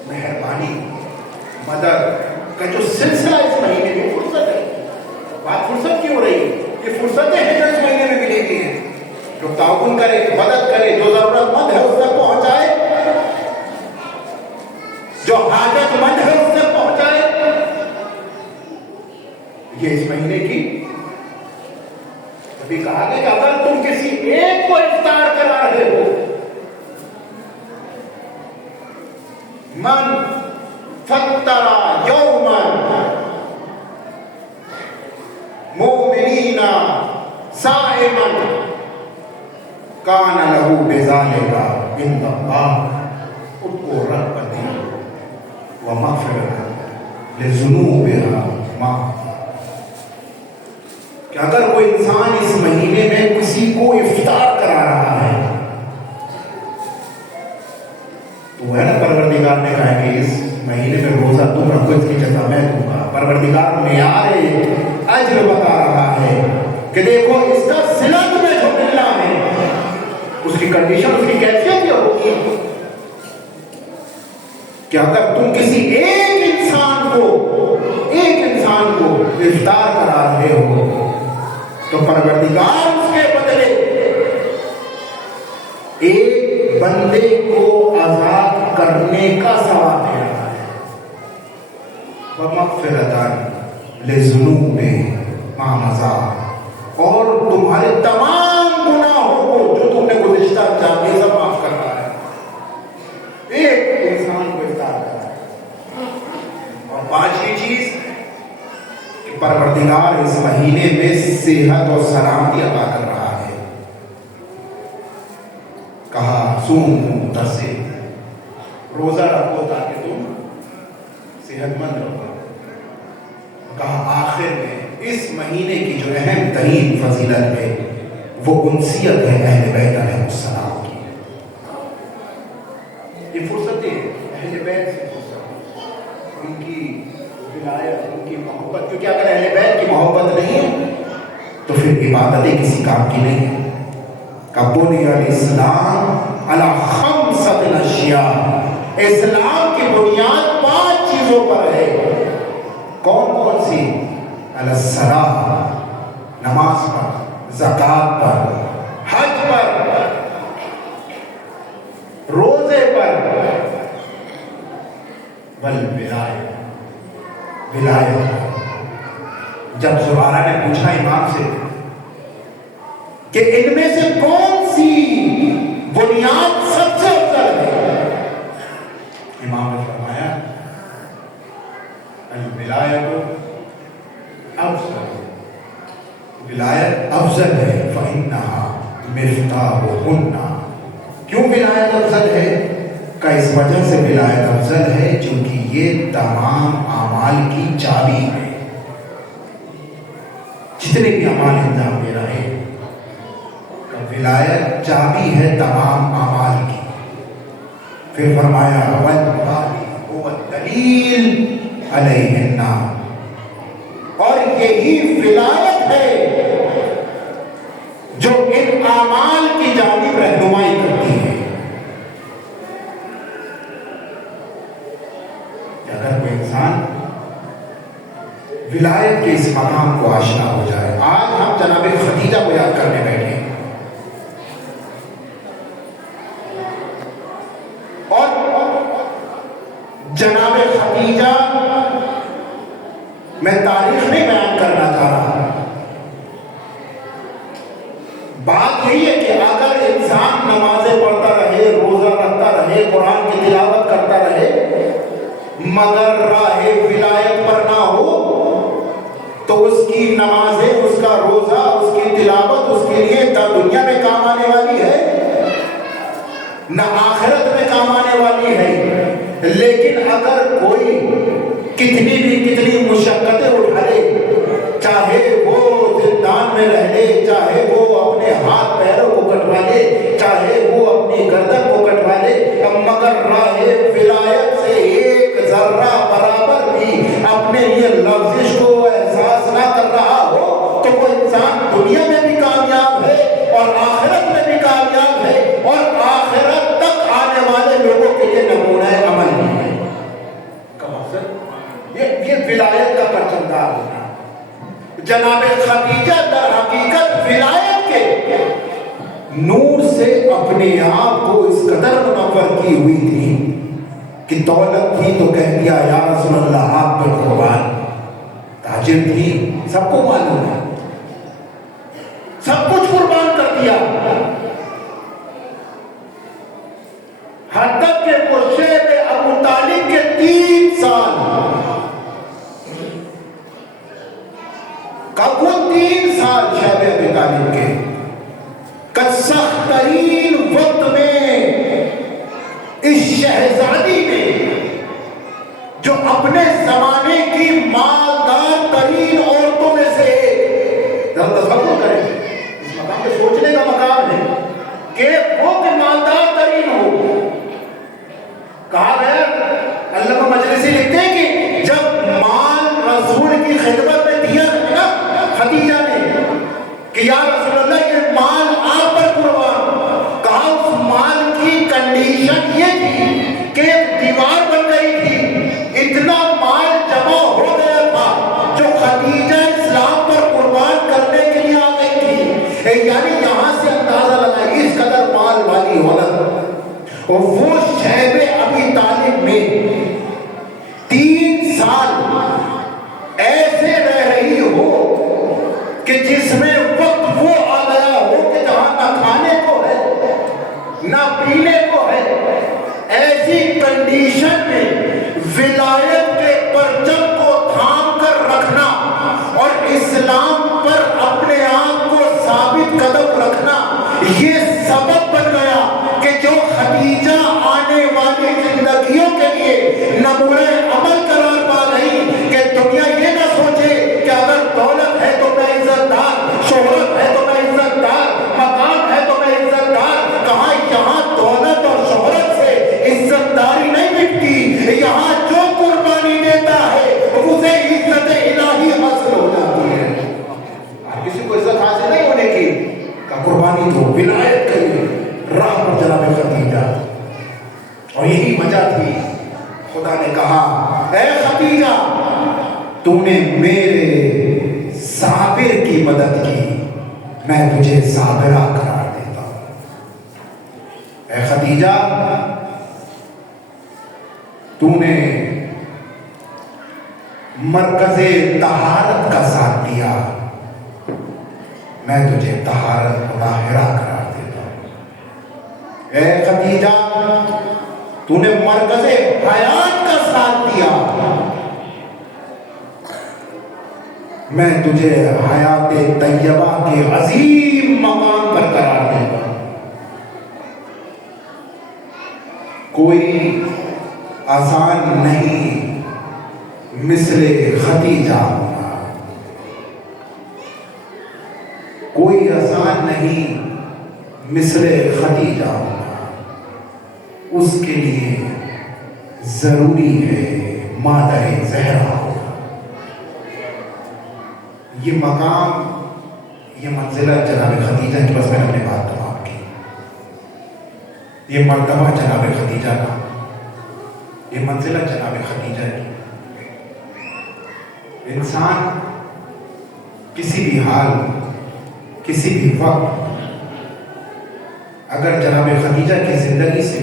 मेहरबानी मदद का जो सिलसिला इस महीने में फुर्सत है। बात फुर्सत की हो रही है, ये फुर्सतें हैं जो इस महीने में मिलेगी हैं। जो ताउन करे, मदद करे, जो जरूरतमंद है उस तक पहुंचाए, जो हाजतमंद है उस तक पहुंचाए। ये इस महीने की अभी कहा गया कि अगर तुम किसी एक को इफ्तार करा रहे हो, मन फत्तरा यौमन मोमिनीना साइमन काना लहू बेज़ालिका इंदल्लाह उसको रग़बतन व मग़फ़िरतन लिज़ुनूबिहा मा। कि अगर कोई इंसान इस महीने में किसी को इफ्तार करा रहा है तो है ना, परवरदिगार ने कहा कि इस महीने में रोजा तुम रखो, इसकी जज़ा मैं दूंगा। परवरदिगार मेयार अज्र बता रहा है कि देखो इसका सिला तुम्हें जो मिलना है उसकी कंडीशन, उसकी कैफियत क्या होगी कि अगर तुम किसी एक इंसान को इफ्तार करा रहे हो तो परवरदिगार उसके बदले एक बंदे को आजाद करने का सवाब दे रहा है। वमग़फ़िरतन लिज़ुनूबि मा मज़ा, और तुम्हारे तमाम गुनाहों को जो तुमने गुज़िश्ता अंजाम दिए सब माफ कर रहा है। एक इंसान को इफ्तार कर रहा है। और पांचवी चीज कि परवरदिगार इस महीने में सेहत और सलामती अता कर रहा है। कहा सूमू तसे, रोजा रखो ताकि तुम सेहतमंद रहो। कहा आखिर में इस महीने की जो अहम तरीन फजीलत है वो उनसियत है अहले बैत अलैहिस्सलाम की। ये फुर्सतें अहले बैत से फुर्सत, उनकी विलायत, उनकी मोहब्बत, क्योंकि अगर अहले बैत की मोहब्बत नहीं है तो फिर इबादतें किसी काम की नहीं है। बुनियल इस्लाम अला खम्सतिन अशिया, इस्लाम की बुनियाद 5 चीजों पर है। कौन कौन सी? अलस्सला, नमाज पर, ज़कात पर, हज पर, रोजे पर, वल विलायत, विलायत। जब ज़ुरारा ने पूछा इमाम से कि इनमें से कौन सी بنیاد سب سے افضل ہے۔ امام نے فرمایا الولایت افضل، ولایت افضل ہے، فإنہا مفتاحہن۔ کیوں ولایت افضل ہے؟ کہ اس وجہ سے ولایت افضل ہے چونکہ یہ تمام اعمال کی چابی ہے۔ جتنے بھی اعمال انجام دے رہے ہیں، ولایت چابی ہے تمام اعمال کی۔ پھر فرمایا والباقی هو الدلیل علیہن، اور یہی ولایت ہے جو ان اعمال کی جانب رہنمائی کرتی ہے۔ اگر کوئی انسان ولایت کے اس مقام کو آشنا ہو جائے، آج ہم جناب خدیجہ کو یاد کرنے بیٹھے ہیں، اور جناب خدیجہ میں تاریخ نہیں بیان کرنا چاہ رہا، بات یہی ہے کہ اگر انسان نمازیں پڑھتا رہے، روزہ رکھتا رہے، قرآن کی تلاوت کرتا رہے، مگر راہ ولایت پر نہ ہو تو اس کی نمازیں، اس کا روزہ، اس کی تلاوت اس کے لیے نہ دنیا میں کام آنے والی ہے نہ آخرت میں کام آنے والی ہے۔ لیکن اگر کوئی کتنی مشقتیں اٹھا لے، چاہے وہ زندان میں رہ لے، چاہے وہ اپنے ہاتھ پیروں کو کٹوا لے، چاہے وہ اپنی گردن کو کٹوا لے، مگر راہ ولایت سے ایک ذرہ برابر بھی اپنے یہ لفظش کو احساس نہ کر رہا ہو تو وہ انسان دنیا میں بھی کامیاب ہے اور آخرت میں بھی کامیاب ہے، اور آخرت تک آنے والے لوگوں کے لیے نمونہ عمل بھی ہے۔ یہ ولایت کا پرچمدار ہونا۔ جناب خدیجہ در حقیقت ولایت کے نور سے اپنے آپ کو اس قدر منور کی ہوئی تھی کہ دولت تھی تو کہہ دیا یا رسول اللہ آپ پر قربان، تاجر تھی سب کو معلوم ہے، سب کچھ قربان کر دیا، حتی کہ وہ شیب ابو طالب کے 3 سال وہ 3 سال شیب ابو طالب کے سخت ترین وقت میں اس شہزادی نے جو اپنے زمانے کی مالدار ترین عورتوں میں سے تصور کریں، اس مقام پہ سوچنے کا مقام ہے کہ وہ مالدار ترین ہو۔ کہا گیا، علامہ مجلسی لکھتے ہیں کہ جب مال رسول کی خدمت میں دیا نا خدیجہ نے کہ یا رسول اللہ یہ مال آپ پر قربان، کہا اس مال کی کنڈیشن یہ تھی کہ دیوار بن گئی تھی، اتنا مال جمع ہو گیا تھا جو خدیجہ اسلام پر قربان کرنے کے لیے آ گئی تھی۔ یعنی یہاں سے اندازہ لگائی اس قدر مال والی عورت، اور وہ شیب ابی طالب میں 3 سال ایسے رہ رہی ہو کہ جس میں وقت وہ آ گیا ہو کہ جہاں نہ کھانے کو ہے نہ پینے کو ہے، ایسی کنڈیشن میں ولایت کے پرچم کو تھام کر رکھنا اور اسلام پر اپنے آپ کو ثابت قدم رکھنا، یہ سبب بن گیا کہ جو خدیجہ آنے والی زندگیوں کے لیے نمونہ عمل قرار پا گئی کہ دنیا یہ نہ سوچے کہ اگر دولت ہے تو میں عزت دار، شہرت ہے تو میں عزت دار، مقام ہے تو میں عزت دار۔ کہاں یہاں دولت اور شہرت سے عزت داری نہیں مٹتی، یہاں جو قربانی دیتا ہے اسے عزت الہی حاصل ہو جاتی ہے۔ کسی کو عزت حاصل نہیں ہونے کی کا قربانی تو ولایت کی راہ پر جناب خدیجہ، اور یہی وجہ تھی خدا نے کہا اے خدیجہ تو نے میرے صابر کی مدد کی، میں تجھے صابرہ قرار دیتا ہوں۔ اے خدیجہ تو نے مرکز طہارت کا ساتھ دیا، میں تجھے طہارت مطہرہ قرار دیتا ہوں۔ اے خدیجہ تو نے مرکز حیات کا ساتھ دیا، میں تجھے حیات طیبہ کے عظیم مقام پر قرار دوں گا۔ کوئی آسان نہیں مثل خدیجہ ہونا، کوئی آسان نہیں مثل خدیجہ ہونا، اس کے لیے ضروری ہے مادر زہرا ہونا۔ یہ مقام، یہ منزلہ جناب خدیجہ کی، بس میں نے اپنی بات تمام کی، یہ مرتبہ جناب خدیجہ کا، یہ منزلہ جناب خدیجہ کی۔ انسان کسی بھی حال، کسی بھی وقت اگر جناب خدیجہ کی زندگی سے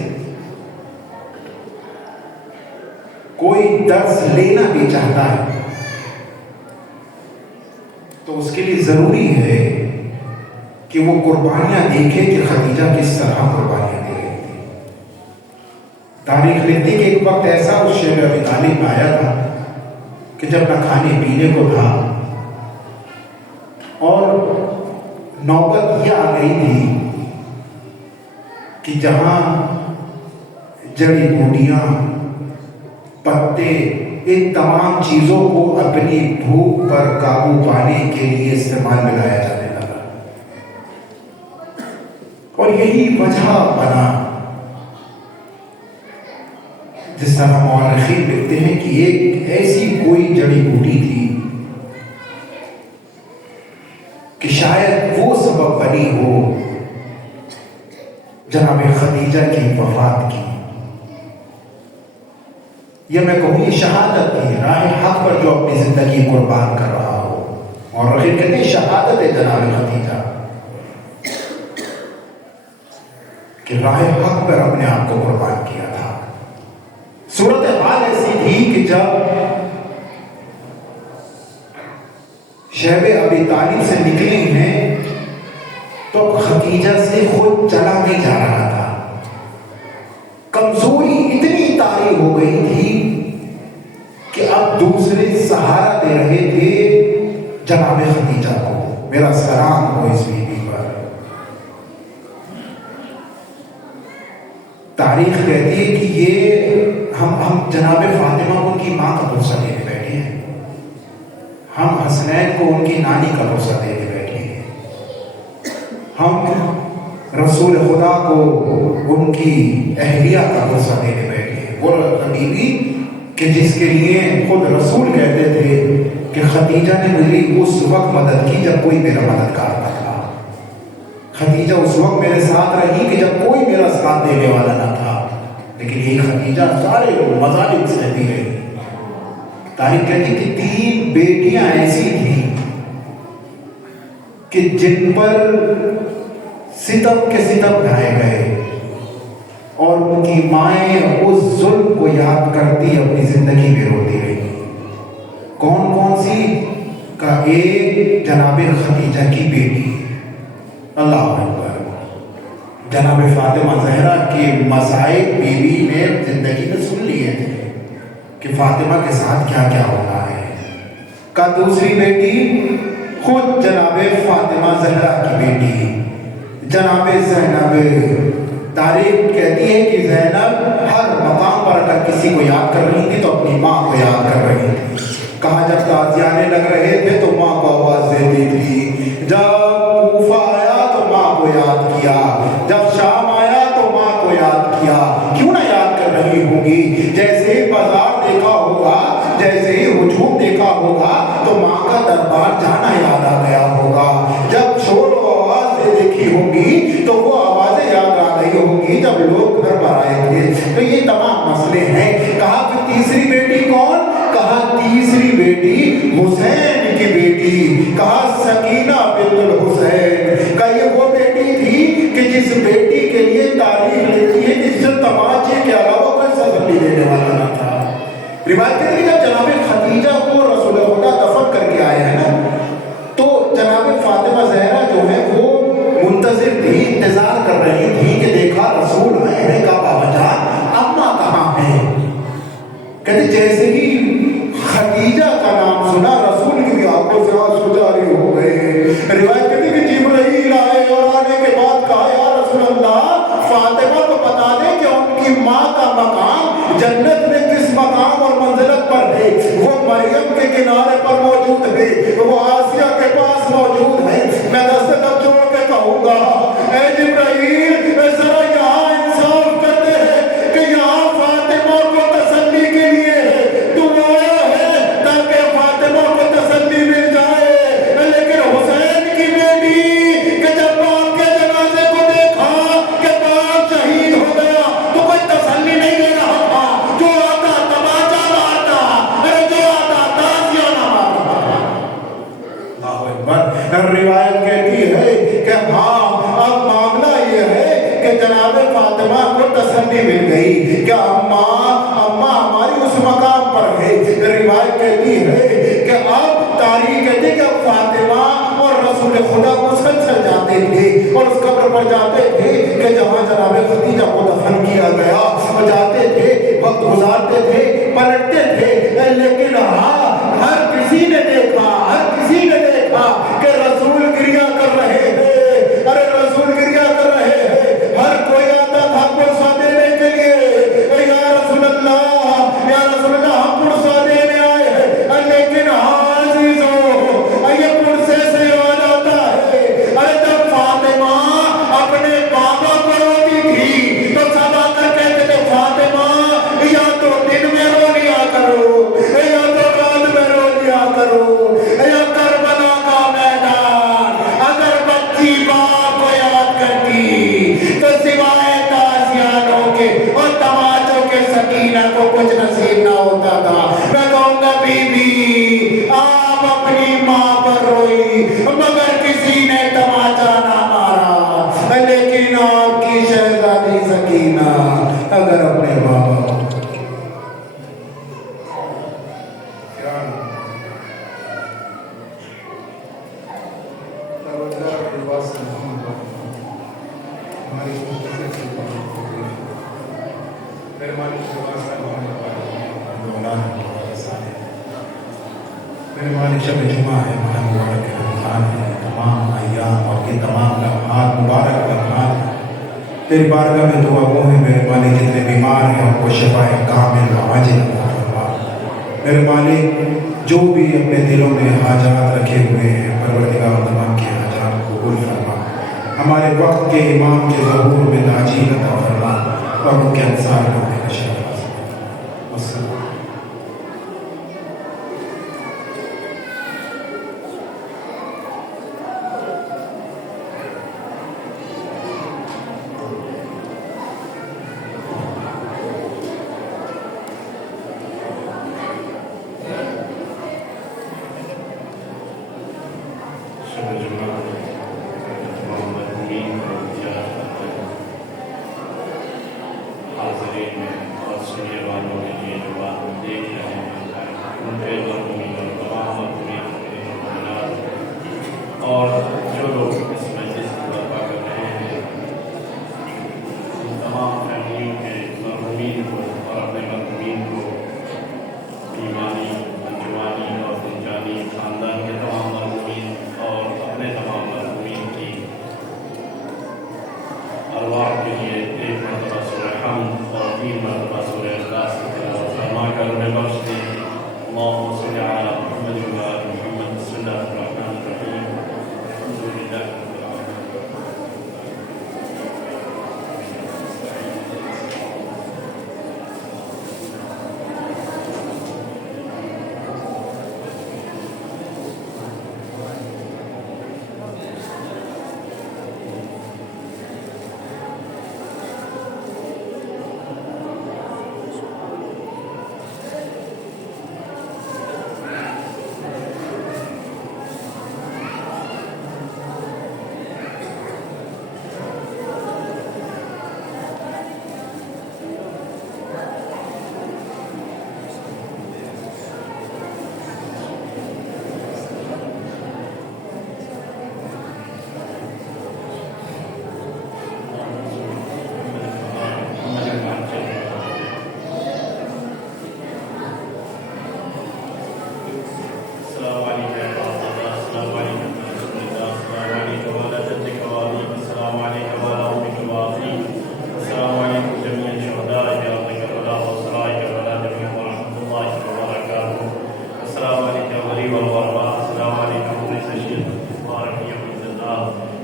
کوئی درس لینا بھی چاہتا ہے تو اس کے لیے ضروری ہے کہ وہ قربانیاں دیکھے کہ خدیجہ کس طرح قربانیاں دے رہی تھی۔ تاریخ لکھتی کہ ایک وقت ایسا اس شیب ابی طالب میں آیا تھا کہ جب نہ کھانے پینے کو تھا، اور نوبت یہ آ گئی تھی کہ جہاں جڑی بوٹیاں، پتے، ان تمام چیزوں کو اپنی بھوک پر قابو پانے کے لیے استعمال میں لایا جانے لگا، اور یہی وجہ بنا جس طرح مورخین لکھتے ہیں کہ ایک ایسی کوئی جڑی بوٹی تھی کہ شاید وہ سبب بنی ہو جناب خدیجہ کی وفات کی، یا میں کہوں یہ شہادت کی، راہ حق پر جو اپنی زندگی قربان کر رہا ہو، اور رخیر کہتے ہیں شہادت ہے جناب خدیجہ کہ راہ حق پر اپنے آپ کو قربان کیا تھا۔ صورتحال ایسی تھی کہ جب شیب ابی طالب سے نکلی ہیں تو خدیجہ سے خود چلا نہیں جا رہا تھا، کمزوری اتنی طاری ہو گئی تھی کہ اب دوسرے سہارا دے رہے تھے جناب خدیجہ کو۔ میرا سلام ہو اس بیوی پر۔ تاریخ کہتی ہے کہ یہ ہم جناب فاطمہ کو ان کی ماں کا بھروسہ دینے بیٹھے ہیں، ہم حسنین کو ان کی نانی کا بھروسہ دینے بیٹھے ہیں، ہم رسول خدا کو ان کی اہلیہ کا بھروسہ دینے بیٹھے ہیں۔ وہ بیوی کہ جس کے لیے خود رسول کہتے تھے کہ خدیجہ نے میری اس وقت مدد کی جب کوئی میرا مددگار نہ تھا، خدیجہ اس وقت میرے ساتھ رہی کہ جب کوئی میرا ساتھ دینے والا نہ تھا، لیکن یہی خدیجہ سارے مظالم سہتی رہی۔ تاریخ کہتی کہ 3 بیٹیاں ایسی تھیں کہ جن پر ستم کے ستم ڈھائے گئے، اور ان کی مائیں اس ظلم کو یاد کرتی اپنی زندگی میں روتی رہی۔ کون کون سی؟ کا ایک جناب خدیجہ کی بیٹی، اللہ اکبر، جناب فاطمہ زہرا کے مسائل بیوی نے زندگی میں سن لیے تھے کہ فاطمہ کے ساتھ کیا کیا ہوتا ہے۔ کا دوسری بیٹی خود جناب فاطمہ زہرا کی بیٹی جناب زینب۔ تاریخ کہتی ہے کہ زینب ہر مقام پر اگر کسی کو یاد کر رہی تھی تو اپنی ماں کو یاد کر رہی تھی۔ کہا جب تازیانے لگ رہے تھے تو ماں کو آواز دیتی تھی، جب کوفہ آیا تو ماں کو یاد کیا، جب شام آیا تو ماں کو یاد کیا۔ کیوں نہ یاد کر رہی ہوں گی؟ جیسے ہی بازار دیکھا ہوگا، جیسے ہی ہجوم دیکھا ہوگا تو ماں کا دربار جانا یاد آ گیا ہوگا۔ جب شور و آواز سے دیکھی ہوگی تو وہ آوازیں یاد آ گئی ہوگی جب لوگ گھر پر آئے تھے۔ تو یہ تمام مسئلے ہیں۔ کہا کہ تیسری بیٹی کون؟ کہا تیسری بیٹی حسین کی بیٹی، کہا سکینہ بنت الحسین۔ کہ یہ وہ بیٹی تھی کہ جس بیٹی کے لیے تاریخ لکھتی ہے کہ جس تماچے کے علاوہ کوئی سبب دینے والا نہ تھا۔ روایت کہتی ہے کہ جناب خدیجہ کو رسول خدا دفن کر کے آئے ہیں نا، تو جناب فاطمہ زہرا جو ہے وہ منتظر تھی، انتظار کر رہی تھی کہ دیکھا رسول करने के बाद कहा या रसूल अल्लाह फातिमा को बता दे कि उनकी माँ का मकाम जन्नत में किस मकाम और मंजिलत पर है। वो मरियम के किनारे पर मौजूद है, वो आसिया के पास मौजूद है। मैं दस तक जोड़ के कहूँगा ऐ जिब्राइल जरा यहाँ इंसाफ करते हैं कि यहाँ फातिमा को तसल्ली के लिए दुआ है ताकि फातिमा को तसल्ली मिल जाए। लेकिन हुसैन की बेटी कि जब बाप के जनाजे को देखा कि बाप शहीद हो गया तो कोई तसल्ली नहीं ले रहा था। जो आता तमाचा मारता, अरे जो आता ताजिया ना मारता। अल्लाहु अकबर। रिवायत कहती है कि हाँ अब मामला ये है कि जनाब फातिमा को तसल्ली मिल गई कि अम्मा अम्मा हमारी उस मकाम पर है। रिवायत कहती है कि अब तारीख कहती है कि अब फातिमा और रसूल खुदा मुसलसल जाते थे और उस कब्र पर जाते थे कि जहाँ जनाब खदीजा को दफन किया गया, और जाते थे, वक्त गुजारते थे, पलटते थे। लेकिन हाँ हर किसी ने देखा कि रसूल गिरिया कर रहे हैं। अरे रसूल गिरिया कर रहे हैं। हर कोई आता था पुरसा देने के लिए, या रसूल अल्लाह हम पुरसा देने आए हैं। लेकिन हाँ अजीजों ये पुरसे से याद आता है, अरे जब फातिमा अपने बाबा को रोती थी तो सब आकर कहते थे फातिमा या तो दिन में रो लिया करो या तो रात में रो लिया करो। या करबला का मैदान अगर बच्ची बाप को याद करती तो सिवाय ताजियानों के और तमाचों के सकीना को कुछ नसीब ना होता था। मैं कहूँगा बीबी आप अपनी माँ पर रोई मगर किसी ने तमाचा ना मारा। लेकिन आपकी शहजादी सकीना अगर अपने बाबा मेरे मालिक शब जुमा है, माह मुबारक है, रमज़ान है, तमाम अय्याम और ये तमाम लम्हात मुबारक लम्हात तेरी बारगाह में दुआ वो है मेरे मालिक जितने बीमार हैं उनको शिफाए कामिल आजिल अता फरमा। मेरे मालिक जो भी अपने दिलों में हाजात रखे हुए हैं परवरदिगार तमाम के हाजात को कबूल फरमा। हमारे वक्त के इमाम के ज़हूर में ताजील अता फरमा और उनके अंसार को नशा और जो लोग इस मजलिस को बर्पा कर रहे हैं तमाम फैमिलियों के मरहूमीन को और अपने मरहूमीन को बीमारी जवानी और जानी खानदान के तमाम मरहूमीन और अपने तमाम मरहूमीन की अरवाह के लिए एक मरतबा सूरह हमद और 3 मरतबा सूरह इखलास की तिलावत फरमा कर उन्हें बख्श दें। अल्लाहुम्मा सल्लि अला मुहम्मद व आलि मुहम्मद। बिस्मिल्लाहिर रहमानिर रहीम।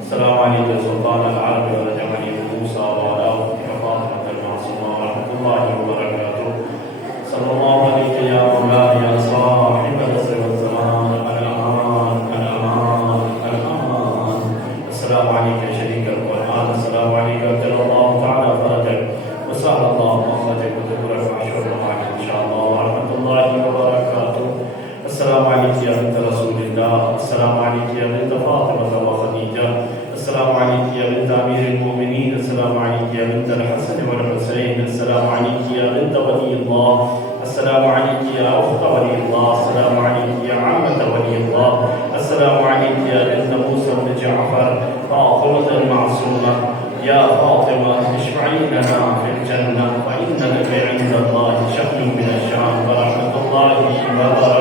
السلام عليك يا سلطان العرب ورجعني موسى وعلى وفاطمة المعصومة ورحمة الله وبركاته. صلى الله عليك يا مولاي يا صاحب العصر والزمان. الأمان الأمان الأمان. السلام عليك يا شريك القرآن. السلام عليك أجل الله تعالى فرجك وسهل الله مخرجك وذكرك وعشرك معك إن شاء الله ورحمة الله وبركاته. السلام عليك يا بنت رسول الله. السلام عليك يا بنت فاطمة وخديجة. السلام عليك يا بنت أمير المؤمنين. السلام عليك يا بنت الحسن والحسين. السلام عليك يا بنت ولي الله. السلام عليك يا أخت ولي الله. السلام عليك يا عمة ولي الله. السلام عليك يا بنت موسى بن جعفر فاطمة المعصومة. يا فاطمة اشفعي لنا في الجنة فإن لك عند الله شأن من الشأن ورحمة الله وبركاته.